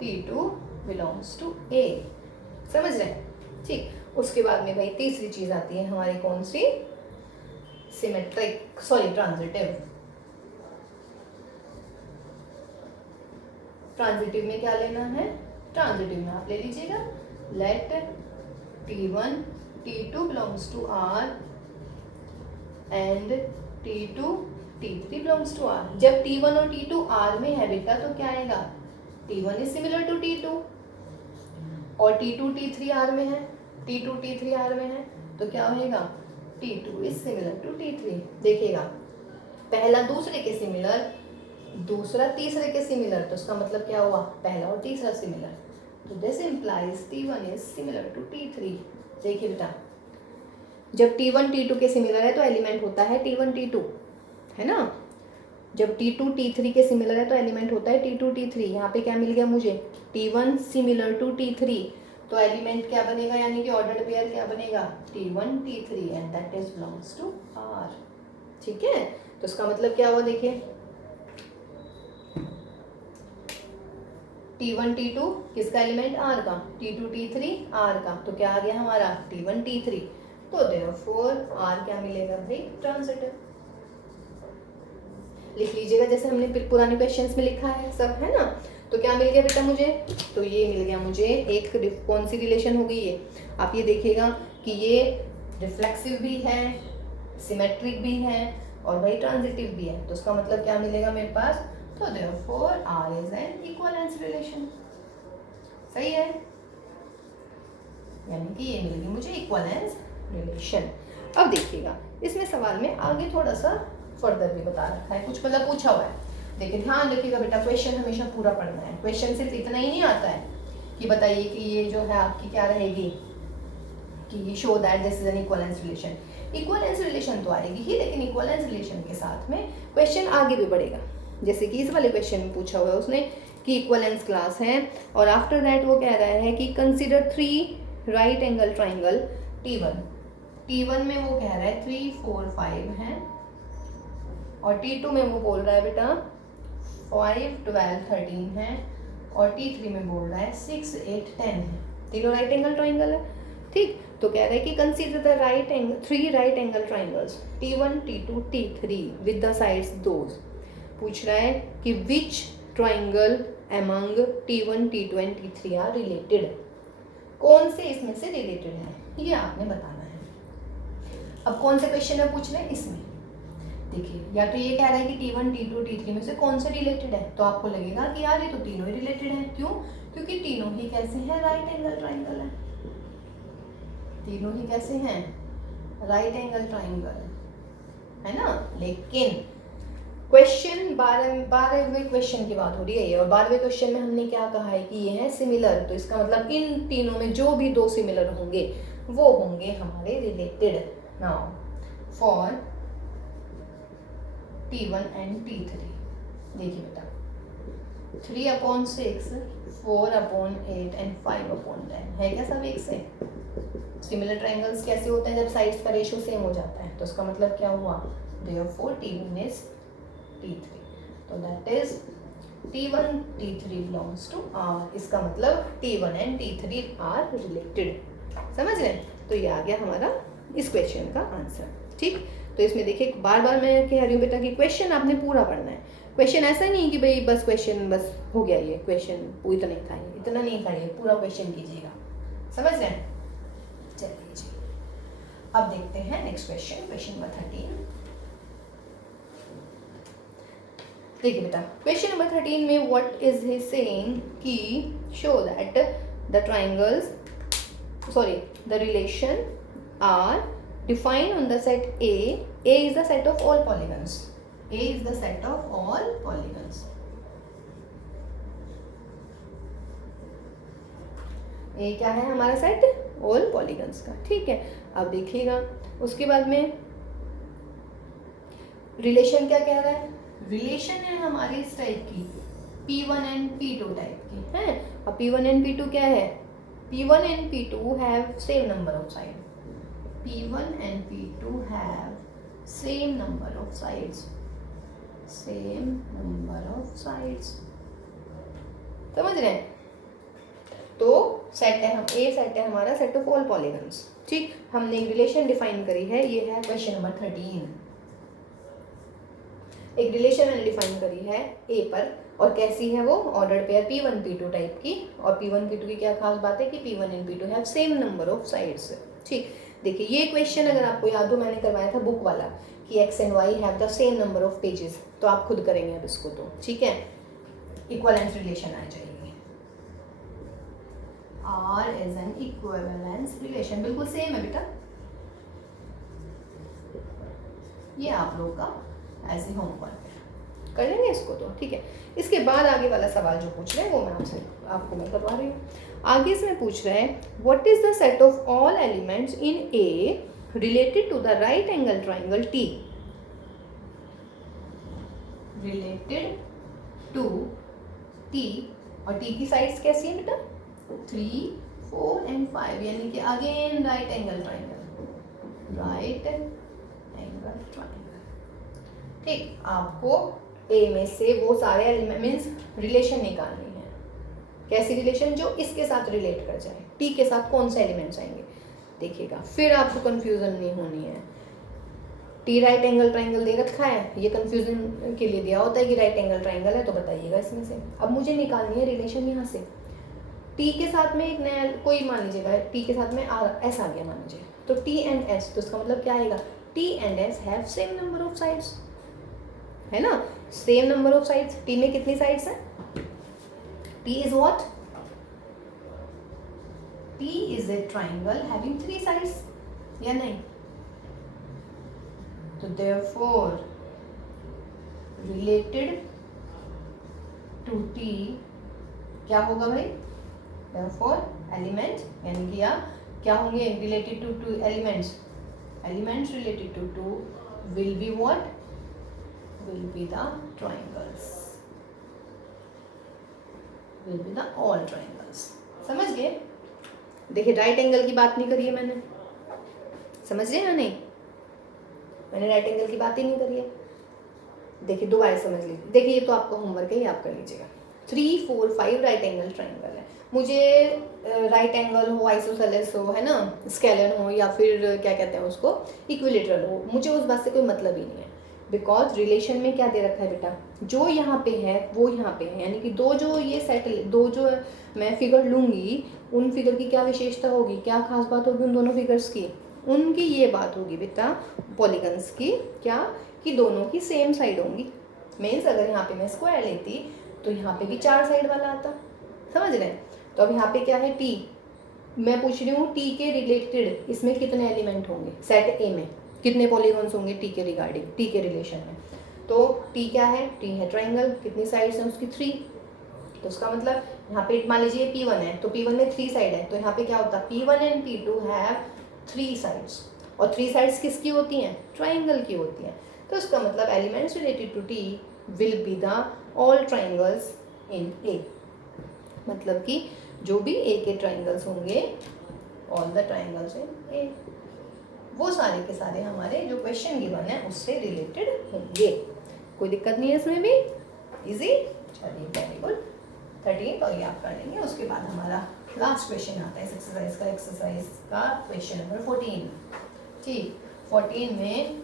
T2 belongs to A। समझ रहे हैं, ठीक। उसके बाद में भाई तीसरी चीज आती है हमारी, कौन सी, सिमेट्रिक, सॉरी ट्रांजिटिव। ट्रांजिटिव में क्या लेना है, ट्रांजिटिव में आप ले लीजिएगा let T1 T2 belongs to R and T2 T3 belongs to R। जब T1 और T2 R में है बेटा तो क्या आएगा, T1 is similar to T2 और T2 T3 R में है, T2 T3 R में है, तो क्या होगा, T2 is similar to T3। देखिएगा पहला दूसरे के सिमिलर, दूसरा तीसरे के सिमिलर, तो उसका मतलब क्या हुआ, पहला और तीसरा सिमिलर। तो this implies T1 is similar to T3। देखिए बेटा, जब T1 T2 के सिमिलर है तो एलिमेंट होता है T1 T2, है ना। जब T2 T3 के सिमिलर है तो एलिमेंट होता है T2 T3। यहाँ पे क्या मिल गया मुझे, T1 सिमिलर टू T3, तो एलिमेंट क्या बनेगा, यानी कि ऑर्डर्ड पेयर क्या बनेगा, T1 T3 and that is belongs to R। ठीक है, तो इसका मतलब क्या हुआ, देखिए T1 T2 किसका एलिमेंट, R का, T2 T3 R का, तो क्या आ गया हमारा T1 T3। तो देयरफॉर R क्या मिलेगा भाई, ट्रांजिटिव। लिख लीजिएगा जैसे हमने पुराने क्वेश्चंस में लिखा है सब, है ना। तो क्या मिल गया बेटा मुझे, तो ये मिल गया मुझे एक, कौन सी रिलेशन हो गई ये, आप ये देखिएगा कि ये रिफ्लेक्सिव भी है, सिमेट्रिक भी है और भाई ट्रांजिटिव भी है। तो उसका मतलब क्या मिलेगा मेरे पास, तो therefore R is an equivalence relation. सही है, यानी कि ये मिलेगी मुझे इक्विवेलेंस रिलेशन। अब देखिएगा इसमें सवाल में आगे थोड़ा सा फर्दर भी बता रखा है, कुछ मतलब पूछा हुआ है। देखिए ध्यान रखिएगा बेटा, क्वेश्चन हमेशा पूरा पढ़ना है। क्वेश्चन सिर्फ इतना ही नहीं आता है कि बताइए कि ये जो है आपकी क्या रहेगी, कि show that this is an equivalence relation. Equivalence relation तो आएगी ही, लेकिन इक्विवेलेंस रिलेशन के साथ में क्वेश्चन आगे भी बढ़ेगा। जैसे कि इस वाले क्वेश्चन में पूछा हुआ है उसने कि इक्विवेलेंस क्लास है, और आफ्टर दैट वो कह रहा है कि consider 3 right angle triangle T1 T1 में वो कह रहा है 3 4 5 है, और T2 में वो बोल रहा है बेटा 5 12 13 है, और T3 में बोल रहा है 6 8 10 है। तीनों राइट एंगल ट्राइंगल है, ठीक। तो कह रहा है कि consider the right angle 3 right angle triangles T1 T2 T3 with the sides those. पूछ रहा है कि which triangle among T1 T2 and T3 are related, कौन से इसमें से रिलेटेड है, ये आपने बताना है। अब कौन से क्वेश्चन में पूछ रहे हैं, इसमें देखिए, या तो ये कह रहा है कि T1 T2 T3 में से कौन से रिलेटेड है, तो आपको लगेगा कि यार ये तो तीनों ही रिलेटेड है। क्यों? क्योंकि तीनों ही कैसे हैं, राइट एंगल ट्राइंगल है। तीनों ही कैसे हैं, राइट एंगल ट्राइंगल है ना। लेकिन क्वेश्चन 12वें क्वेश्चन की बात हो रही है, और 12वें क्वेश्चन में हमने क्या कहा है कि ये है सिमिलर, तो इसका मतलब इन तीनों में जो भी दो सिमिलर होंगे वो होंगे हमारे related. Now for T1 and T3, देखिए बेटा 3/6 4/8 एंड 5/10 है क्या सब एक से। सिमिलर ट्रायंगल्स कैसे होते हैं, जब साइड्स का रेशियो सेम हो जाता है, तो उसका मतलब क्या हुआ, देयरफॉर T1 इज T3, तो that is T1 T3 belongs to R। इसका मतलब T1 and T3 are related, समझ रहे हैं। तो ये आ गया हमारा इस क्वेश्चन का आंसर, ठीक। तो इसमें देखिए बार बार मैं कह रही हूँ बेटा कि क्वेश्चन आपने पूरा पढ़ना है। क्वेश्चन ऐसा नहीं कि भाई बस क्वेश्चन बस हो गया, ये क्वेश्चन इतना नहीं था, इतना नहीं था, ये पूरा क्वेश्चन कीजिएगा, समझ रहे हैं। चलिए जी, अब देखते हैं नेक्स्ट क्वेश्चन, क्वेश्चन नंबर 13। देखिए बेटा क्वेश्चन नंबर 13 में व्हाट इज ही सेइंग कि show that the triangles the relation are defined on the set A. A is the set of all polygons. A is the set of all polygons. A क्या है हमारा set, all polygons का, ठीक है। अब देखिएगा उसके बाद में रिलेशन क्या कह रहा है, रिलेशन है हमारी इस टाइप की P1 एंड P2 टाइप की है। अब P1 एंड P2 क्या है, P1 and P2 have same number of sides. P1 and P2 have same number of sides. Same number of sides. समझ रहे हैं। तो सेट है, हम A सेट है हमारा सेट ऑफ ऑल पॉलीगन्स, ठीक। हमने एक रिलेशन डिफाइन करी है, ये है क्वेश्चन नंबर 13। एक रिलेशन मैंने डिफाइन करी है A पर, और कैसी है वो, ordered pair P1 P2 type की। और P1 P2 की क्या खास बात है कि P1 and P2 have same number of sides, ठीक। देखिए ये क्वेश्चन अगर आपको याद हो, मैंने करवाया था बुक वाला कि X and Y have the same number of pages, तो आप खुद करेंगे अब इसको, तो ठीक है, इक्विवेलेंस रिलेशन आ जाएगी। R is an equivalence relation, बिल्कुल सेम है बेटा, ये आप लोग का एज ए होमवर्क कर लेंगे इसको, तो ठीक है। इसके बाद आगे वाला सवाल जो पूछ रहे हैं वो मैं आपको मैं करवा रही हूँ। आगे इसमें पूछ रहा है what is the set of all elements in A related to the right angle triangle T, related to T, और T की साइड्स कैसी है बेटा 3 4 एंड 5, यानी कि again right angle triangle, right angle triangle, ठीक। आपको A में से वो सारे एलिमेंट मीन्स रिलेशन निकालनी है, कैसी रिलेशन, जो इसके साथ रिलेट कर जाए, T के साथ कौन से एलिमेंट्स आएंगे, देखिएगा फिर आपको कंफ्यूजन नहीं होनी है। T राइट एंगल ट्राइंगल दे रखा है, ये कंफ्यूजन के लिए दिया होता है कि राइट एंगल ट्राइंगल है, तो बताइएगा इसमें से। अब मुझे निकालनी है रिलेशन यहाँ से, T के साथ में एक नया कोई मान लीजिएगा, T के साथ में S आ गया मान लीजिए, तो T एंड S, तो इसका मतलब क्या आएगा, T and S have same number of sides, है ना, same number of sides. T में कितनी साइड्स हैं, T is what, T is a triangle having 3 sides, या नहीं, तो देयरफॉर रिलेटेड टू T क्या होगा भाई, देयरफॉर एलिमेंट, यानी कि क्या होंगे related to two elements, elements related to two will be what, will be the triangles, will be the all triangles, समझ गए। देखिए राइट एंगल की बात नहीं करी है मैंने, समझ रहे हैं या नहीं? मैंने राइट एंगल की बात ही नहीं करी है। देखिए दोबारा समझ लीजिए। देखिए ये तो आपका होमवर्क है, ये आप कर लीजिएगा। 3, 4, 5 राइट एंगल ट्राइंगल है। मुझे राइट एंगल हो, आइसोसेलेस हो, है ना, स्केलन हो, या फिर क्या कहते हैं उसको, इक्विलेटरल हो, मुझे उस बात से कोई मतलब ही नहीं है। बिकॉज रिलेशन में क्या दे रखा है बेटा, जो यहाँ पे है वो यहाँ पे है, यानी कि दो जो मैं फिगर लूँगी उन फिगर की क्या विशेषता होगी, क्या खास बात होगी उन दोनों फिगर्स की, उनकी ये बात होगी बेटा पॉलीगन्स की, क्या कि दोनों की सेम साइड होंगी। मीन्स अगर यहाँ पे मैं स्क्वायर लेती तो यहाँ पे भी 4 साइड वाला आता, समझ रहे हैं? तो अब यहाँ पे क्या है, टी, मैं पूछ रही हूँ टी के रिलेटेड इसमें कितने एलिमेंट होंगे, सेट ए में कितने पॉलीगॉन्स होंगे टी के रिगार्डिंग, टी के रिलेशन में। तो टी क्या है, टी है ट्राइंगल, कितनी साइड्स हैं उसकी 3। तो उसका मतलब यहाँ पे मान लीजिए P1 है, तो P1 में 3 साइड है, तो यहाँ पे क्या होता है, P1 and P2 have 3 sides, और 3 साइड्स किसकी होती हैं, ट्राइंगल की होती हैं। तो उसका मतलब elements related to T will be the all triangles in A, मतलब कि जो भी ए के ट्राइंगल्स होंगे, all the triangles in A, वो सारे के सारे हमारे जो क्वेश्चन गिवन है उससे रिलेटेड होंगे। कोई दिक्कत नहीं है इसमें भी, इजी। चलिए वेरी गुड। 13 और ये आप कर लेंगे। उसके बाद हमारा लास्ट क्वेश्चन आता है इस एक्सरसाइज का क्वेश्चन नंबर 14। ठीक, 14 में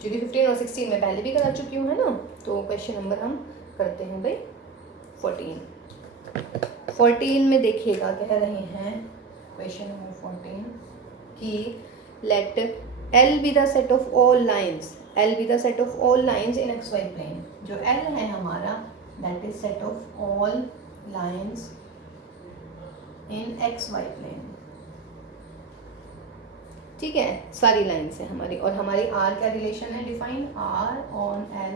क्योंकि 15 और 16 में पहले भी करा चुकी हूँ, है ना, तो क्वेश्चन नंबर हम करते हैं भाई 14। 14 में देखिएगा कह रहे हैं क्वेश्चन नंबर 14 कि late L be the set of all lines, L be the set of all lines in xy plane। जो L है हमारा that is set of all lines in xy plane। ठीक है, सारी लाइन्स हैं हमारी, और हमारी R क्या रिलेशन है define, R on L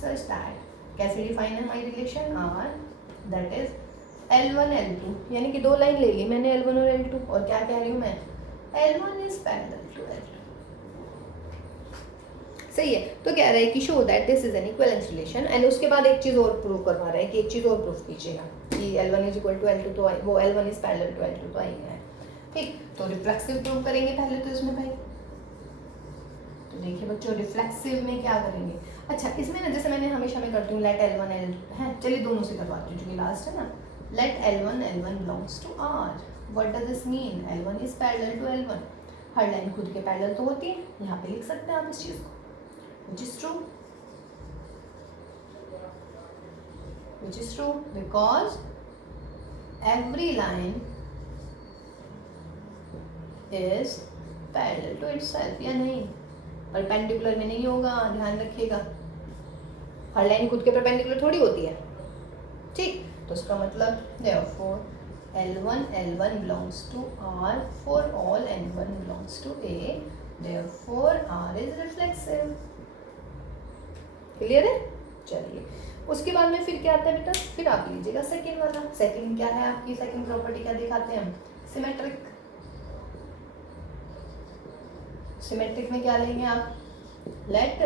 such that, कैसे डिफाइन है हमारी relation, R that is L1 L2, यानी कि 2 लाइन ले ली मैंने L1 और L2, और क्या कह रही हूँ मैं, L1 is parallel to L2। सही है। तो कह रहा है कि show that this is an equivalence relation, and उसके बाद एक चीज़ और प्रूव करवा रहा है कि एक चीज़ और प्रूव कीजिएगा कि L1 is equal to L2, तो वो L1 is parallel to L2 तो आएगा। ठीक, तो रिफ्लेक्सिव प्रूव करेंगे पहले तो इसमें भाई। तो देखिए बच्चों रिफ्लेक्सिव में क्या करेंगे, अच्छा इसमें ना जैसे मैंने हमेशा मैं करती हूँ लेट L1 L2 है, चलिए दोनों से करवाती हूँ क्योंकि लास्ट है ना। Let L1 belongs to R, what does this mean, L1 is parallel to L1, हर लाइन खुद के पैरेलल तो होती है, यहाँ पे लिख सकते हैं आप इस चीज़ को, which is true because every line is parallel to itself, या नहीं, परपेंडिकुलर में नहीं होगा, ध्यान रखिएगा, हर लाइन खुद के परपेंडिकुलर थोड़ी होती है। ठीक, तो उसका मतलब therefore L1 belongs to R for all N1 belongs to A, therefore R is reflexive। Clear है? चलिए उसके बाद में फिर क्या आता है बेटा, फिर आप लीजिएगा सेकंड वाला। सेकंड क्या है आपकी, सेकंड प्रॉपर्टी क्या दिखाते हैं हम, सिमेट्रिक। सिमेट्रिक में क्या लेंगे आप, late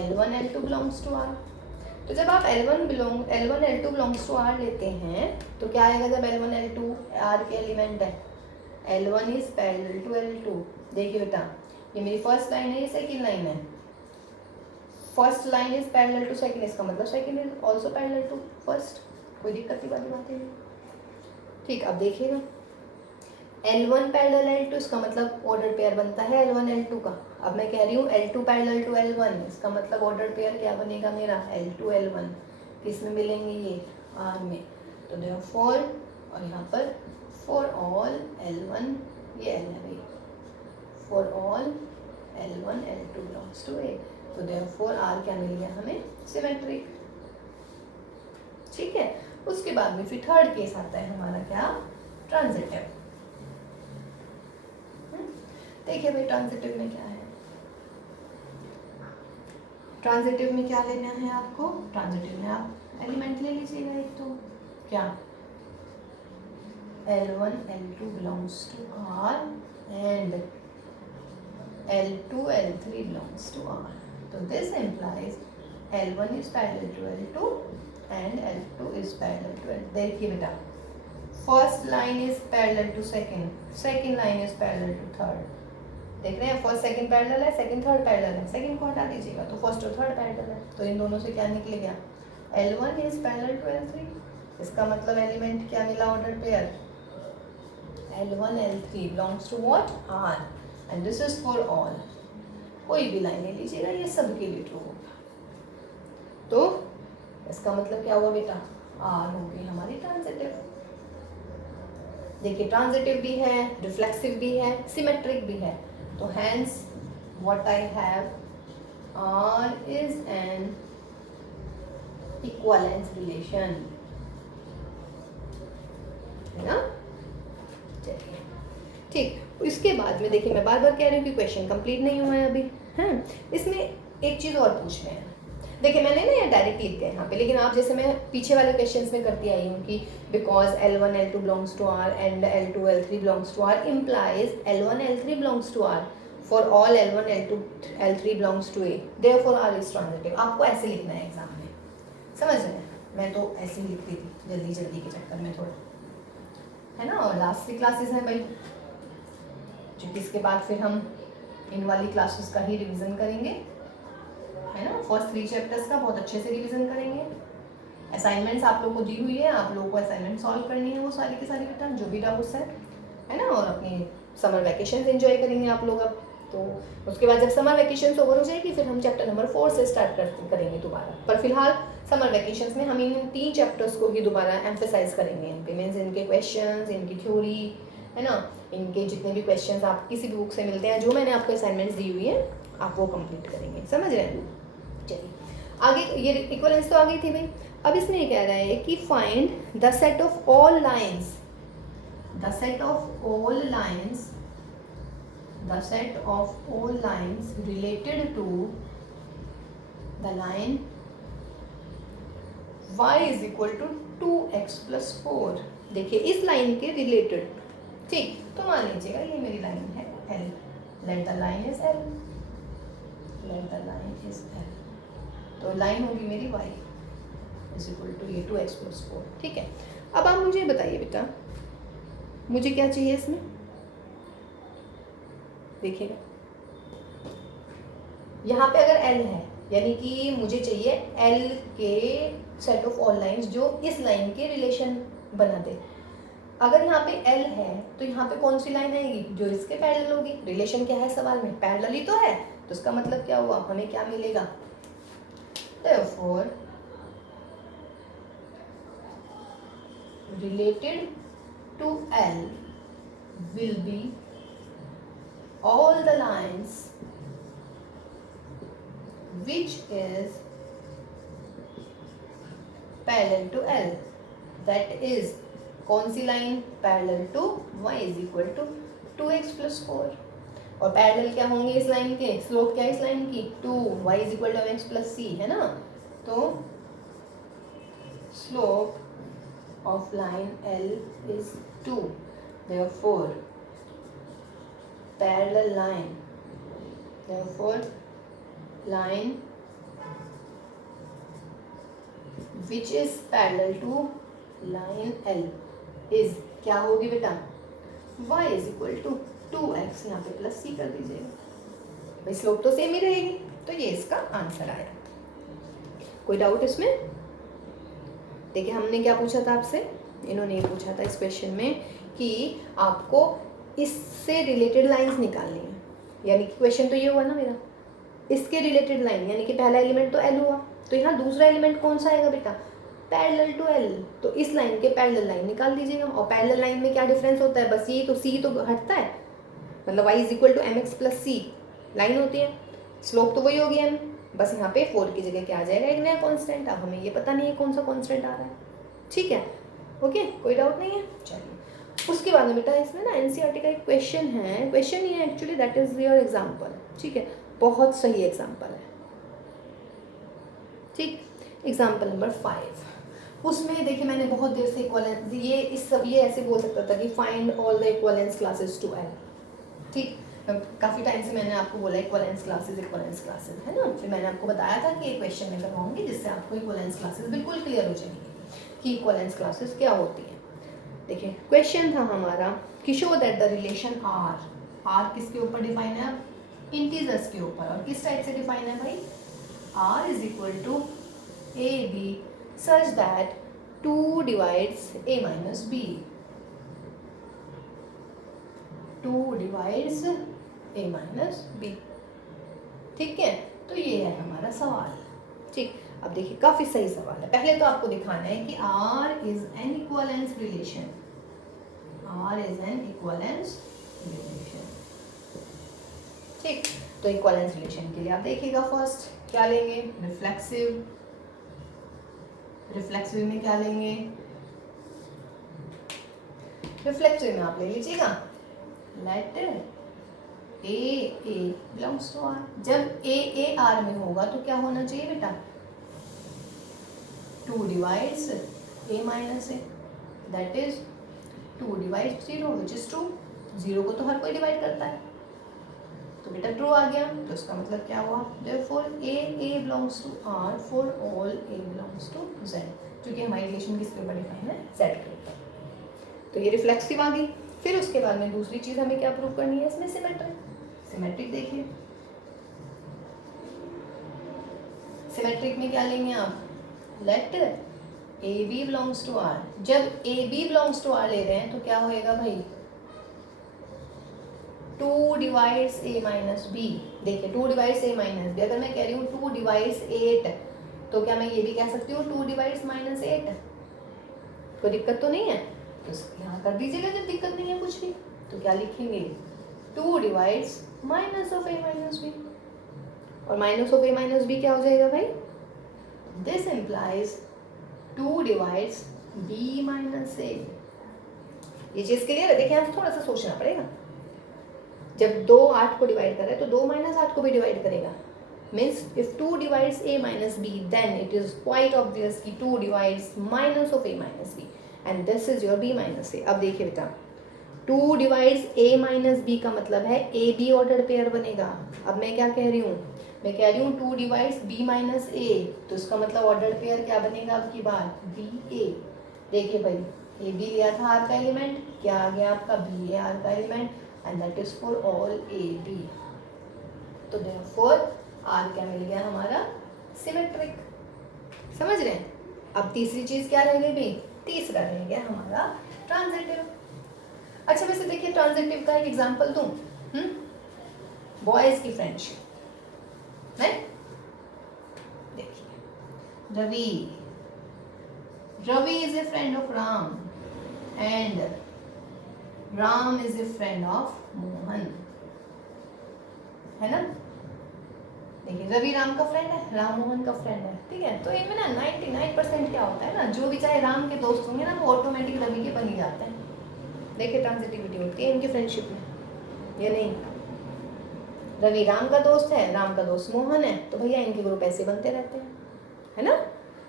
L1 L2 belongs to R। तो जब आप L1 L2 belongs to R लेते हैं तो क्या आएगा, जब L1 L2 R के एलिमेंट है, L1 is parallel to L2। देखिए बेटा ये मेरी फर्स्ट लाइन है, ये सेकंड लाइन है, first line is parallel to second, इसका मतलब second is also parallel to first, कोई दिक्कत की बात नहीं। ठीक, अब देखिएगा L1 पैरेलल L2, इसका मतलब ऑर्डर पेयर बनता है L1 L2 का। अब मैं कह रही हूँ L2 पैरेलल टू L1, इसका मतलब ऑर्डर पेयर क्या बनेगा मेरा, L2 L1, किस में मिलेंगे ये, R में। तो देयरफॉर, और यहाँ पर फॉर ऑल L1, ये L है भाई, for all L1 L2 belongs to A, तो देयरफॉर R क्या मिल गया हमें, सिमेट्रिक। ठीक है, उसके बाद में फिर थर्ड केस आता है हमारा क्या, ट्रांजिटिव। देखिए भाई ट्रांजिटिव में क्या है, ट्रांजिटिव में क्या लेना है आपको, ट्रांजिटिव में आप एलिमेंट ले लीजिएगा एक, तो क्या L1 L2 belongs to R and L2 L3 belongs to R। तो this implies L1 is parallel to L2 and L2 is parallel to L। देखिए बेटा first line is parallel to second, second line is parallel to third. देख रहे हैं, first second parallel है, second third parallel है, second को हटा दीजिएगा तो फर्स्ट और थर्ड पैरेलल है, तो इन दोनों से क्या निकलेगा, L1 is parallel to L3। इसका मतलब एलिमेंट क्या मिला order pair, L1 L3 belongs to what, R, and this is for all. कोई भी लाइन ले लीजिएगा, ये सबके लिए ट्रू होगा। तो इसका मतलब क्या हुआ बेटा, R होगी हमारी ट्रांजिटिव। देखिए ट्रांजिटिव भी है, रिफ्लेक्सिव भी है, सिमेट्रिक भी है, तो hence what I have, R is an equivalence relation, है ना। चलिए ठीक, इसके बाद में देखिए मैं बार बार कह रही हूँ कि क्वेश्चन कंप्लीट नहीं हुआ है अभी, है। इसमें एक चीज़ और पूछ रहे हैं, देखिए मैंने ना ये डायरेक्ट लिख दिया यहाँ पे, लेकिन आप जैसे मैं पीछे वाले क्वेश्चंस में करती आई हूँ कि because L1 L2 belongs to R and L2 L3 belongs to R implies L1 L3 belongs to R for all L1 L2 L3 belongs to A, therefore R is transitive. आपको ऐसे लिखना है exam में, समझ रहे हैं। मैं तो ऐसे ही लिखती थी जल्दी जल्दी के चक्कर में थोड़ा, है ना। और लास्ट की क्लासेस हैं भाई, क्योंकि इसके बाद फिर हम इन वाली क्लासेस का ही रिवीजन करेंगे, है ना। फर्स्ट 3 चैप्टर्स का बहुत अच्छे से रिवीजन करेंगे। असाइनमेंट्स आप लोगों को दी हुई है, आप लोगों को असाइनमेंट सॉल्व करनी है, वो सारी की सारी बेटा जो भी डाउट्स है ना। और अपनी समर वैकेशन एंजॉय करेंगे आप लोग अब। तो उसके बाद जब समर वैकेशन ओवर हो जाएगी फिर हम चैप्टर नंबर 4 से स्टार्ट करेंगे दोबारा। पर फिलहाल समर वैकेशंस में हम इन 3 चैप्टर्स को ही दोबारा एम्फेसाइज करेंगे, इन पे मीन्स इनके क्वेश्चंस, इनकी थ्योरी, है ना, इनके जितने भी क्वेश्चंस आप किसी भी बुक से मिलते हैं, जो मैंने आपको असाइनमेंट्स दी हुई है आप वो कंप्लीट करेंगे, समझ रहे हैं। चलिए आगे, ये इक्विवेलेंस तो आ गई थी भाई। अब इसमें ये कह रहा है कि find the set of all lines, the set of all lines, the set of all lines related to the line y is equal to 2x plus 4। देखिए इस लाइन के रिलेटेड, ठीक, तो मान लीजिएगा ये मेरी लाइन है L, let the line is L, let the line is L, तो लाइन होगी मेरी y is equal to ये 2x plus 4, ठीक है। अब आप मुझे बताइए बेटा, मुझे क्या चाहिए इसमें, देखिएगा यहाँ पे अगर L है यानी कि मुझे चाहिए L के सेट ऑफ ऑल लाइंस जो इस लाइन के रिलेशन बना दे। अगर यहाँ पे L है तो यहाँ पे कौन सी लाइन आएगी, जो इसके पैरेलल होगी। रिलेशन क्या है सवाल में, पैरेलल ही तो है, तो इसका मतलब क्या हुआ, हमें क्या मिलेगा, therefore related to L will be all the lines which is parallel to L, that is कौन सी line, parallel to y is equal to 2x plus 4। और पैरेलल क्या होंगे इस लाइन के, स्लोप क्या है इस लाइन की 2, y is equal to mx plus c, है ना। तो slope of line L is 2, therefore parallel line, therefore line which is parallel to line L is क्या होगी बेटा, y is equal to 2x, यहाँ पे प्लस c कर दीजिएगा, भाई स्लोप तो सेम ही रहेगी, तो ये इसका आंसर आया। कोई डाउट इसमें। देखिए हमने क्या पूछा था आपसे, इन्होंने ये पूछा था इस क्वेश्चन में कि आपको इससे रिलेटेड लाइंस निकालनी है, यानी कि क्वेश्चन तो ये हुआ ना मेरा, इसके रिलेटेड लाइन, यानी कि पहला एलिमेंट तो L हुआ, तो यहाँ दूसरा एलिमेंट कौन सा आएगा बेटा, पैरेलल टू L, तो इस लाइन के पैरेलल लाइन निकाल दीजिएगा। और पैरेलल लाइन में क्या डिफरेंस होता है, बस ये तो C तो हटता है, मतलब y is equal to mx plus c line होती है, स्लोप तो वही होगी m, बस यहाँ पे 4 की जगह क्या आ जाएगा, एक नया कॉन्स्टेंट। अब हमें ये पता नहीं है कौन सा कॉन्स्टेंट आ रहा है, ठीक है, ओके, कोई डाउट नहीं है। चलिए उसके बाद में बेटा इसमें ना एनसीईआरटी का एक क्वेश्चन है, क्वेश्चन ये है actually, that is your example, ठीक है, बहुत सही एग्जाम्पल है, ठीक। एग्जाम्पल नंबर 5, उसमें देखिए मैंने बहुत देर से इक्वलेंस, ये ऐसे बोल सकता था कि find all the equivalence classes to L, ठीक। काफ़ी टाइम से मैंने आपको बोला इक्वलेंस क्लासेस है ना, फिर मैंने आपको बताया था कि एक क्वेश्चन में करवाऊंगी जिससे आपको इक्वलेंस क्लासेस बिल्कुल क्लियर हो जाएंगी कि इक्वलेंस क्लासेस क्या होती हैं। देखिए क्वेश्चन था हमारा कि show that the relation R किसके ऊपर डिफाइन है, अब इंटीजर्स के ऊपर, और किस टाइप से डिफाइन है भाई, R is equal to A B such that 2 divides a minus B, 2 divides a minus B. ठीक है, तो ये है हमारा सवाल। ठीक, अब देखिए काफी सही सवाल है। पहले तो आपको दिखाना है कि R is an equivalence relation, R is an equivalence relation. ठीक, तो इक्विवेलेंस रिलेशन के लिए आप देखिएगा फर्स्ट क्या लेंगे, रिफ्लेक्सिव, रिफ्लेक्सिव में क्या लेंगे, रिफ्लेक्सिव में आप ले लीजिएगा let A belongs to R. जब ए आर में होगा तो क्या होना चाहिए बेटा, 2 divides a minus A, that is 2 divide 0 which is true. 0 को तो हर कोई डिवाइड करता है, तो बेटा ट्रू आ गया। तो इसका मतलब क्या हुआ, therefore a belongs to r for all a belongs to z, क्योंकि हमारी रिलेशन किसके ऊपर डिफाइन है, z के ऊपर। तो ये रिफ्लेक्सिव आ गई। फिर उसके बाद में दूसरी चीज हमें क्या प्रूव करनी है इसमें, सिमेट्रिक। सिमेट्रिक देखिए, सिमेट्रिक में क्या लेंगे आप, let A B belongs to R. जब A B belongs to R ले रहे हैं तो क्या होएगा भाई, 2 डिवाइड्स a माइनस बी। देखिए 2 डिवाइड्स a माइनस बी, अगर मैं कह रही हूँ 2 डिवाइड्स 8 तो क्या मैं ये भी कह सकती हूँ 2 डिवाइड्स माइनस 8, कोई दिक्कत तो नहीं है। तो यहाँ कर दीजिएगा जब दिक्कत नहीं है कुछ भी, तो क्या लिखेंगे 2 divides minus of a minus B, और minus of a minus B क्या हो जाएगा भाई, this implies 2 divides b minus a। ये चीज क्लियर है। देखिए यहाँ थोड़ा सा सोचना पड़ेगा, जब 2 8 को डिवाइड कर रहा है तो 2 माइनस 8 को भी डिवाइड करेगा। Means if 2 divides a minus b then it is quite obvious कि 2 divides minus of a minus b and this is your b minus a। अब देखिए बेटा 2 डिवाइड्स a माइनस b का मतलब है a b ऑर्डर पेयर बनेगा। अब मैं क्या कह रही हूँ, मैं कह रही हूँ 2 डिवाइड्स b माइनस a, तो इसका मतलब ऑर्डर पेयर क्या बनेगा अब की बार, b a। देखिए भाई a b लिया था r का एलिमेंट, क्या आ गया आपका b a r का element, and that is for all a b। तो therefore r क्या मिल गया हमारा, सिमेट्रिक। समझ रहे हैं। अब तीसरी चीज क्या रह गई भाई, तीसरा रह गया हमारा ट्रांजिटिव। अच्छा वैसे देखिए ट्रांजिटिव का एक एग्जांपल दूं, बॉयज की फ्रेंडशिप है। देखिए Ravi is a friend of Ram and Ram is a friend of Mohan, है ना। देखिए रवि राम का फ्रेंड है, राम मोहन का फ्रेंड है, ठीक है। तो इनमें ना 99% क्या होता है ना, जो भी चाहे राम के दोस्त होंगे ना वो ऑटोमेटिक रवि के बन ही जाते हैं। देखिए ट्रांजिटिविटी होती है इनकी फ्रेंडशिप में, ये नहीं रवि राम का दोस्त है, राम का दोस्त मोहन है, तो भैया इनके ग्रुप ऐसे बनते रहते हैं, है ना।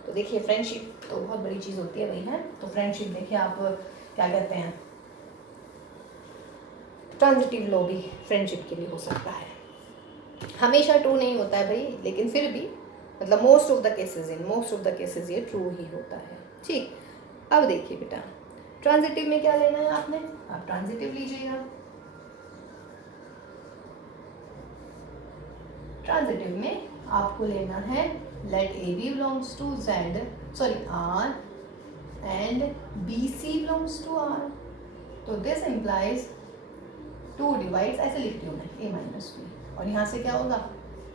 तो देखिए फ्रेंडशिप तो बहुत बड़ी चीज़ होती है भाई, है। तो फ्रेंडशिप देखिए आप क्या कहते हैं, ट्रांजिटिव लॉ भी फ्रेंडशिप के लिए हो सकता है। हमेशा ट्रू नहीं होता है भाई, लेकिन फिर भी मतलब मोस्ट ऑफ द केसेस ये ट्रू ही होता है। ठीक, अब देखिए बेटा ट्रांजिटिव में क्या लेना है आपने, आप ट्रांजिटिव लीजिएगा। ट्रांजिटिव में आपको लेना है let A B belongs to Z, sorry R and B C belongs to R. तो दिस इम्प्लाइज 2 डिवाइड्स, ऐसे लिखती हूँ मैं a माइनस बी, और यहाँ से क्या होगा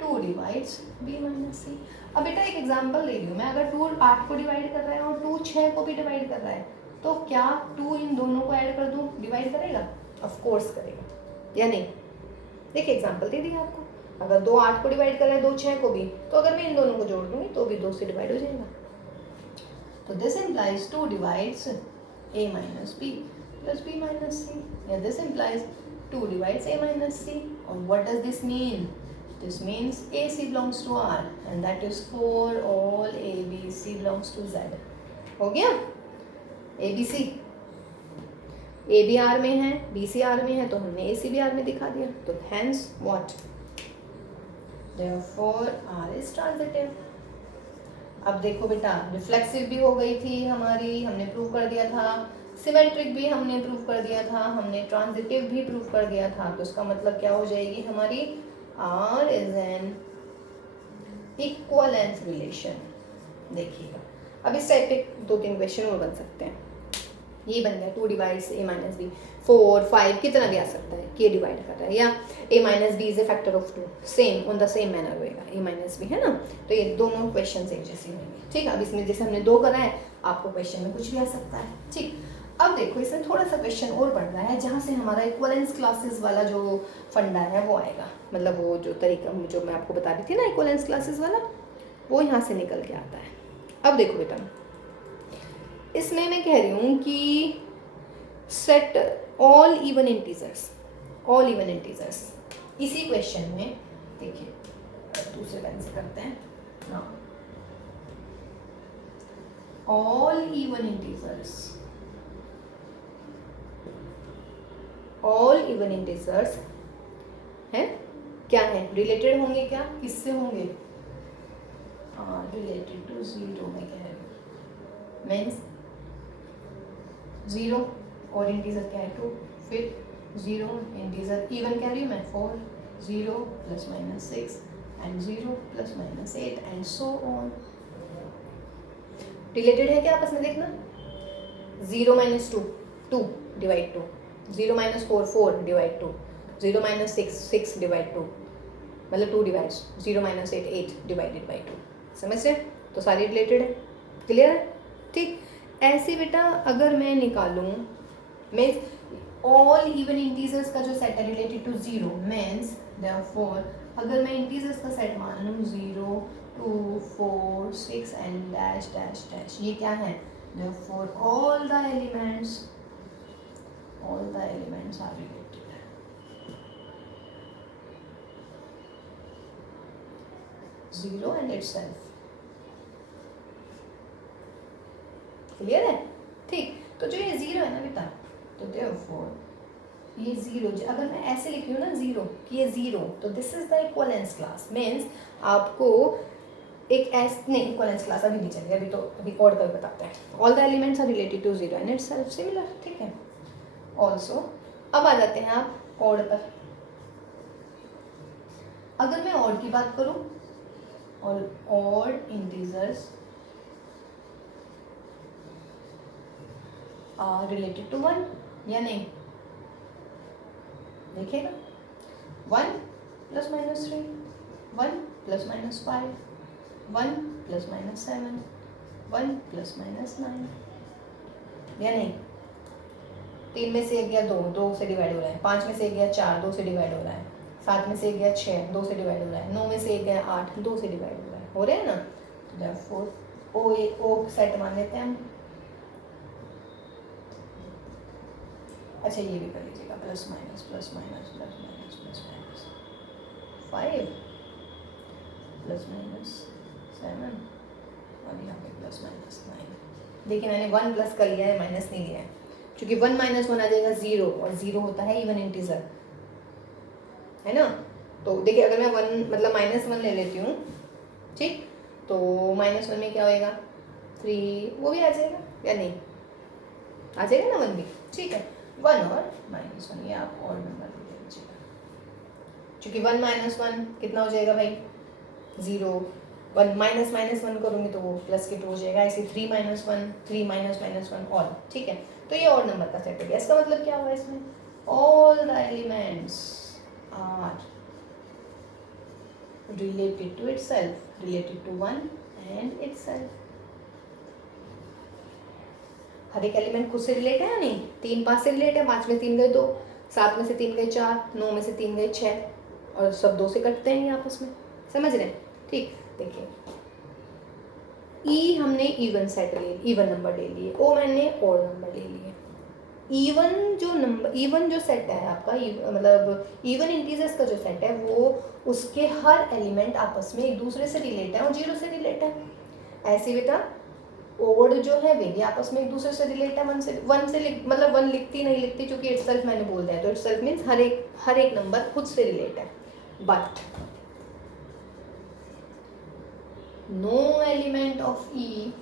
2 डिवाइड्स b माइनस सी। अब बेटा एक एग्जांपल ले रही हूँ मैं, अगर 2 8 को डिवाइड कर रहा है और 2 6 को भी डिवाइड कर रहा है, तो क्या 2 इन दोनों को ऐड कर दूँ, डिवाइड करेगा, ऑफ कोर्स करेगा, या नहीं। देखिए एग्जांपल दे दिया आपको, अगर 2 8 को डिवाइड कर रहा है 2 6 को भी, तो अगर मैं इन दोनों को जोड़ दूँगी तो भी 2 से डिवाइड हो जाएगा। तो this implies 2 divides a minus B plus b minus C, या this implies 2 divides a minus c. And what does this mean? This means AC belongs to R and that is for all A, B, C belongs to Z. हो गया? A, B, C. A भी R में है, B C R में है, तो हमने AC भी R में दिखा दिया। तो hence what? Therefore R is transitive. अब देखो बेटा रिफ्लेक्सिव भी हो गई थी हमारी, हमने प्रूव कर दिया था। सिमेट्रिक भी हमने प्रूव कर दिया था, हमने ट्रांजिटिव भी प्रूव कर दिया था, तो उसका मतलब क्या हो जाएगी हमारी, R is N equivalence relation. देखिएगा अब इस टाइप के 2-3 क्वेश्चन और बन सकते हैं। ये बन गया 2 डिवाइड्स a माइनस बी, 4 5 कितना भी आ सकता है, k डिवाइड कर रहा है, या a minus B is a factor of 2, same on the same manner होएगा a माइनस बी, है ना। तो ये दोनों क्वेश्चन एक जैसे होंगे, ठीक है। अब इसमें जैसे हमने 2 करा है, आपको क्वेश्चन में कुछ भी आ सकता है, ठीक। अब देखो इसमें थोड़ा सा क्वेश्चन और बढ़ रहा है, जहाँ से हमारा इक्वलेंस क्लासेस वाला जो फंडा है वो आएगा, मतलब वो जो तरीका जो मैं आपको बता रही थी ना इक्वलेंस क्लासेस वाला, वो यहाँ से निकल के आता है। अब देखो बेटा, इसमें मैं कह रही हूँ कि set all even integers, all even integers, इसी क्वेश्चन में देखिए दूसरे पेन से करते हैं ना, all even integers, all even integers है क्या है, रिलेटेड होंगे, क्या किससे होंगे, रिलेटेड टू जीरो में कह रही हूँ, मीन्स जीरो और इंटीजर क्या है 2, फिर जीरो इंटीजर इवन कह रही हूँ मैं 4, 0 plus minus 6 and 0 plus minus 8 and so on. Related है क्या आपस में, देखना 0 minus 2 2 divide 2, 0 minus 4 4 divide 2, 0 minus 6 6 divide 2, मतलब 2 डिवाइड्स, 0 माइनस 8 8 डिवाइडेड बाई 2, समझ रहे, तो सारी रिलेटेड है, क्लियर है, ठीक। ऐसे बेटा अगर मैं निकालूं मीन्स ऑल इवन इंटीजर्स का जो सेट है रिलेटेड टू 0 मीन्स देयरफॉर अगर मैं इंटीजर्स का सेट मान लूँ 0 2 4 6 एंड डैश डैश डैश, ये क्या है, therefore all the elements are related, zero and itself, clear है, ठीक। तो जो ये जीरो है ना बेटा, तो देयरफॉर ये जीरो, अगर मैं ऐसे लिख रही हूँ ना जीरो कि ये जीरो, तो this is the equivalence class, means आपको एक नहीं इक्वलेंस क्लास अभी नहीं चलेगी, अभी तो अभी और कर बताते हैं। All the elements are related to zero and itself similar, ठीक है। ऑल्सो अब आ जाते हैं आप ऑड पर। अगर मैं ऑड की बात करूँ, और odd integers are related to 1 या नहीं, देखिएगा 1 plus minus 3, 1 plus minus 5, 1 plus minus 7, 1 plus minus 9, या नहीं। 3 में से एक गया 2, 2 से डिवाइड हो रहा है, 5 में से एक गया 4, 2 से डिवाइड हो रहा है, 7 में से एक गया 6, 2 से डिवाइड हो रहा है, 9 में से एक गया 8, 2 से डिवाइड हो रहा है, हो रहे हैं ना। तो देयरफॉर ओ सेट मान लेते हैं हम। अच्छा ये भी कर लीजिएगा, plus minus plus minus plus minus plus minus 5 plus minus 7 और यहाँ पे प्लस माइनस 9। देखिए मैंने 1 प्लस कर लिया है, माइनस नहीं लिया है, क्योंकि 1 माइनस 1 आ जाएगा 0 और 0 होता है इवन इंटीजर, है ना। तो देखिए अगर मैं 1 मतलब माइनस 1 ले लेती हूँ, ठीक, तो माइनस 1 में क्या होएगा 3, वो भी आ जाएगा या नहीं, आ जाएगा ना 1 भी, ठीक है। 1 और माइनस 1 ये आप और नंबर ले लीजिएगा, क्योंकि 1 माइनस 1 कितना हो जाएगा भाई 0, 1 माइनस माइनस 1 करूँगी तो वो प्लस के 2 हो जाएगा, ऐसे 3 माइनस 1 3 माइनस माइनस 1 ऑल, ठीक है। तो ये और नंबर का सेट हो गया। इसका मतलब क्या हुआ इसमें, all the elements are related to itself, related to 1 and itself. हर एक एलिमेंट खुद से रिलेट है या नहीं, 3 5 से रिलेट है, 5 में 3 गए 2, 7 में से 3 गए 4, 9 में से 3 गए 6 और सब 2 से कटते हैं ये आपस में, समझ रहे हैं, ठीक। देखिए ई हमने इवन सेट ले, इवन नंबर ले लिए, ओ मैंने ऑड नंबर ले लिए। इवन जो नंबर, इवन जो सेट है आपका, मतलब इवन इंटीजर्स का जो सेट है वो उसके हर एलिमेंट आपस में एक दूसरे से रिलेट है और 0 से रिलेट है। ऐसे बेटा ओड जो है वे भी आपस में एक दूसरे से रिलेट है, 1 से मतलब 1 लिखती नहीं लिखती, क्योंकि इटसेल्फ मैंने बोल दिया, तो इटसेल्फ मीन्स हर एक नंबर खुद से रिलेट है। But no element of E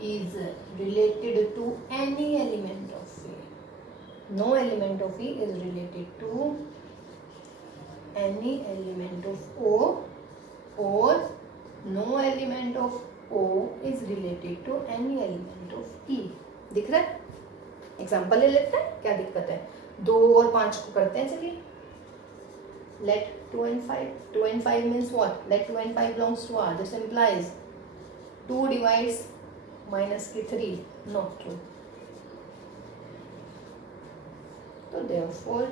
is related to any element of A. No element of E is related to any element of O, or no element of O is related to any element of E. दिख रहा है? Example ले लेते हैं, क्या दिक्कत है? 2 और 5 को करते हैं, चलिए. Let 2 and 5. 2 and 5 means what? Let 2 and 5 belongs to R. This implies 2 divides minus के 3. Not true. So therefore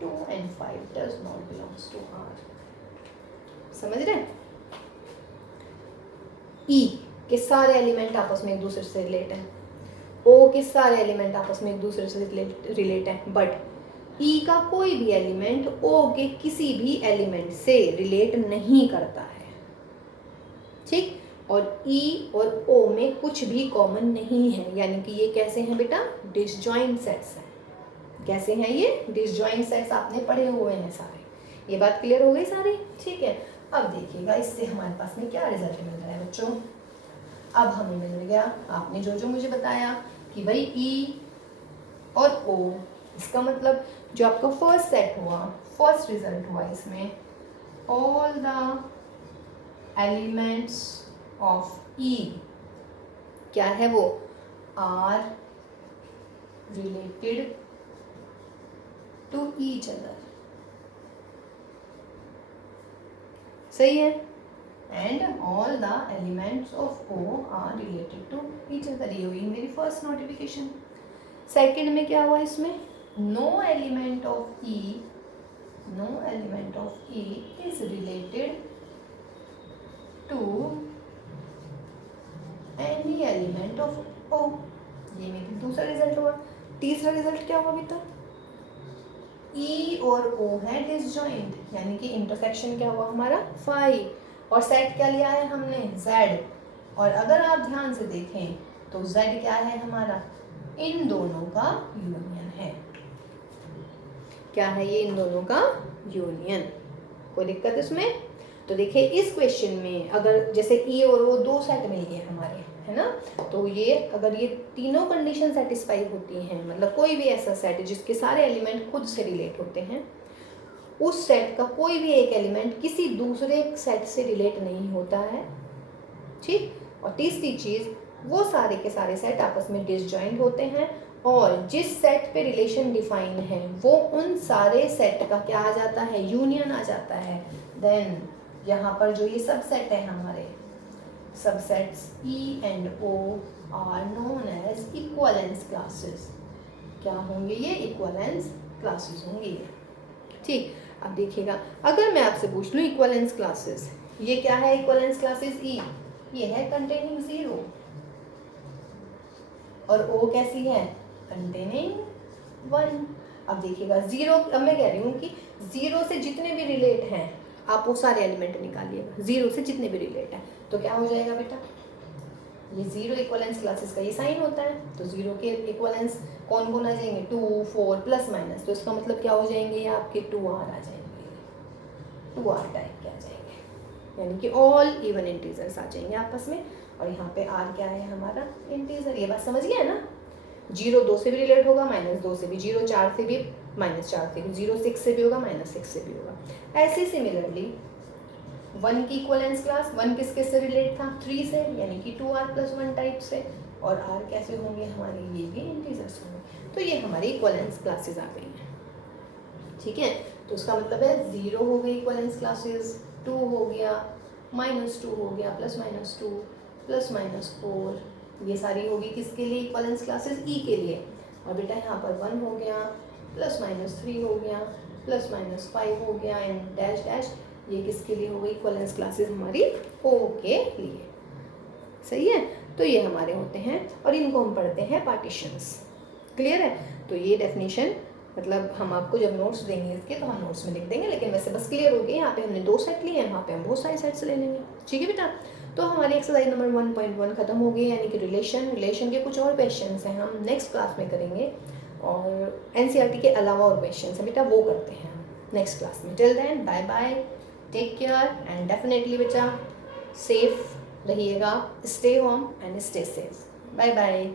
2 and 5 does not belongs to R. समझ रहे हैं? E के सारे एलिमेंट आपस में एक दूसरे से रिलेट हैं. O के सारे एलिमेंट आपस में एक दूसरे से रिलेट हैं. बट E का कोई भी एलिमेंट O के किसी भी एलिमेंट से रिलेट नहीं करता है. ठीक. और E और O में कुछ भी कॉमन नहीं है, यानी कि ये कैसे हैं बेटा? डिसजॉइंट सेट्स हैं. कैसे हैं ये? डिसजॉइंट सेट्स आपने पढ़े हुए हैं सारे. ये बात क्लियर हो गई सारी? ठीक है. अब देखिएगा इससे हमारे पास में क्या रिजल्ट मिल रहा है बच्चों. अब हमें मिल गया, आपने जो मुझे बताया कि भाई E और O, इसका मतलब जो आपका फर्स्ट सेट हुआ, फर्स्ट रिजल्ट हुआ इसमें, all the elements of E क्या है वो? Are related to each other. सही है. And all the elements of O are related to each other. ये हुई मेरी फर्स्ट नोटिफिकेशन. सेकंड में क्या हुआ इसमें? No element of E is related to any element of O. ये मेरी दूसरा रिजल्ट हुआ. तीसरा रिजल्ट क्या हुआ बेटा? E और O है डिसजॉइंट, यानी कि इंटरसेक्शन क्या हुआ हमारा? 5. और सेट क्या लिया है हमने? Z. और अगर आप ध्यान से देखें तो Z क्या है हमारा? इन दोनों का यूनियन है. क्या है ये? इन दोनों का यूनियन. कोई दिक्कत इसमें? तो देखिए इस क्वेश्चन में अगर जैसे E और O दो सेट मिल गए हमारे, है ना, तो ये अगर ये तीनों कंडीशन सेटिस्फाई होती हैं, मतलब कोई भी ऐसा सेट जिसके सारे एलिमेंट खुद से रिलेट होते हैं, उस सेट का कोई भी एक एलिमेंट किसी दूसरे सेट से रिलेट नहीं होता है. ठीक. और तीसरी चीज, वो सारे के सारे सेट आपस में डिसजॉइंट होते हैं, और जिस सेट पे रिलेशन डिफाइन है वो उन सारे सेट का क्या आ जाता है? यूनियन आ जाता है. देन यहाँ पर जो ये सब सेट है हमारे, subsets E and O are known as equivalence classes. क्या होंगे ये? इक्विवेलेंस क्लासेस होंगे ये. ठीक. अब देखिएगा, अगर मैं आपसे पूछ लूँ इक्विवेलेंस क्लासेस, ये क्या है? इक्विवेलेंस क्लासेस E, ये है कंटेनिंग 0, और O कैसी है? कंटेनिंग 1. अब देखिएगा 0, अब मैं कह रही हूँ कि 0 से जितने भी रिलेट हैं आप वो सारे एलिमेंट निकालिएगा. 0 से जितने भी रिलेट हैं तो क्या हो जाएगा बेटा? ये 0 इक्विवेलेंस क्लासेस का ये साइन होता है. तो 0 के इक्विवेलेंस कौन कौन आ जाएंगे? 2, 4 प्लस माइनस. तो इसका मतलब क्या हो जाएंगे? ये आपके 2R आ जाएंगे, 2R टाइप के आ जाएंगे, यानी कि ऑल इवन इंटीजर्स आ जाएंगे आपस में. और यहाँ पे R क्या है हमारा? इंटीजर. ये बात समझ गया है ना? 0 2 से भी रिलेट होगा, -2 से भी, 0 4 से भी, -4 से भी, 0 6 से भी होगा, -6 से भी होगा. ऐसे सिमिलरली 1 की इक्विवेलेंस क्लास, 1 किसके से रिलेट था? 3 से, यानी कि 2R + 1 टाइप से. और R कैसे होंगे हमारे? ये भी इंटीजर्स होंगे. तो ये हमारी इक्विवेलेंस क्लासेस आ गई हैं. ठीक है. तो उसका मतलब है 0 हो गई इक्विवेलेंस क्लासेस, 2 हो गया, -2 हो गया, +-2, +-4, ये सारी होगी किसके लिए? इक्विवेलेंस क्लासेस E के लिए. और बेटा यहाँ पर 1 हो गया, +-3 हो गया, +-5 हो गया, एंड डैश डैश, ये किसके लिए हो गई? इक्विवेलेंस क्लासेस हमारी O के लिए. सही है. तो ये हमारे होते हैं, और इनको हम पढ़ते हैं पार्टीशंस. क्लियर है? तो ये डेफिनेशन, मतलब हम आपको जब नोट्स देंगे इसके तो हम नोट्स में लिख देंगे, लेकिन वैसे बस क्लियर हो गई. यहाँ पे हमने 2 सेट लिए हैं, वहाँ पे हम बहुत सारे सेट्स ले लेंगे. ठीक है बेटा. तो हमारी एक्सरसाइज नंबर 1.1 खत्म हो गई, यानी कि रिलेशन के कुछ और क्वेश्चंस हैं हम नेक्स्ट क्लास में करेंगे, और NCERT के अलावा और क्वेश्चंस हैं बेटा, वो करते हैं हम नेक्स्ट क्लास में. Till then bye bye, take care, and definitely बेटा सेफ रहिएगा. Stay home and stay safe. Bye bye.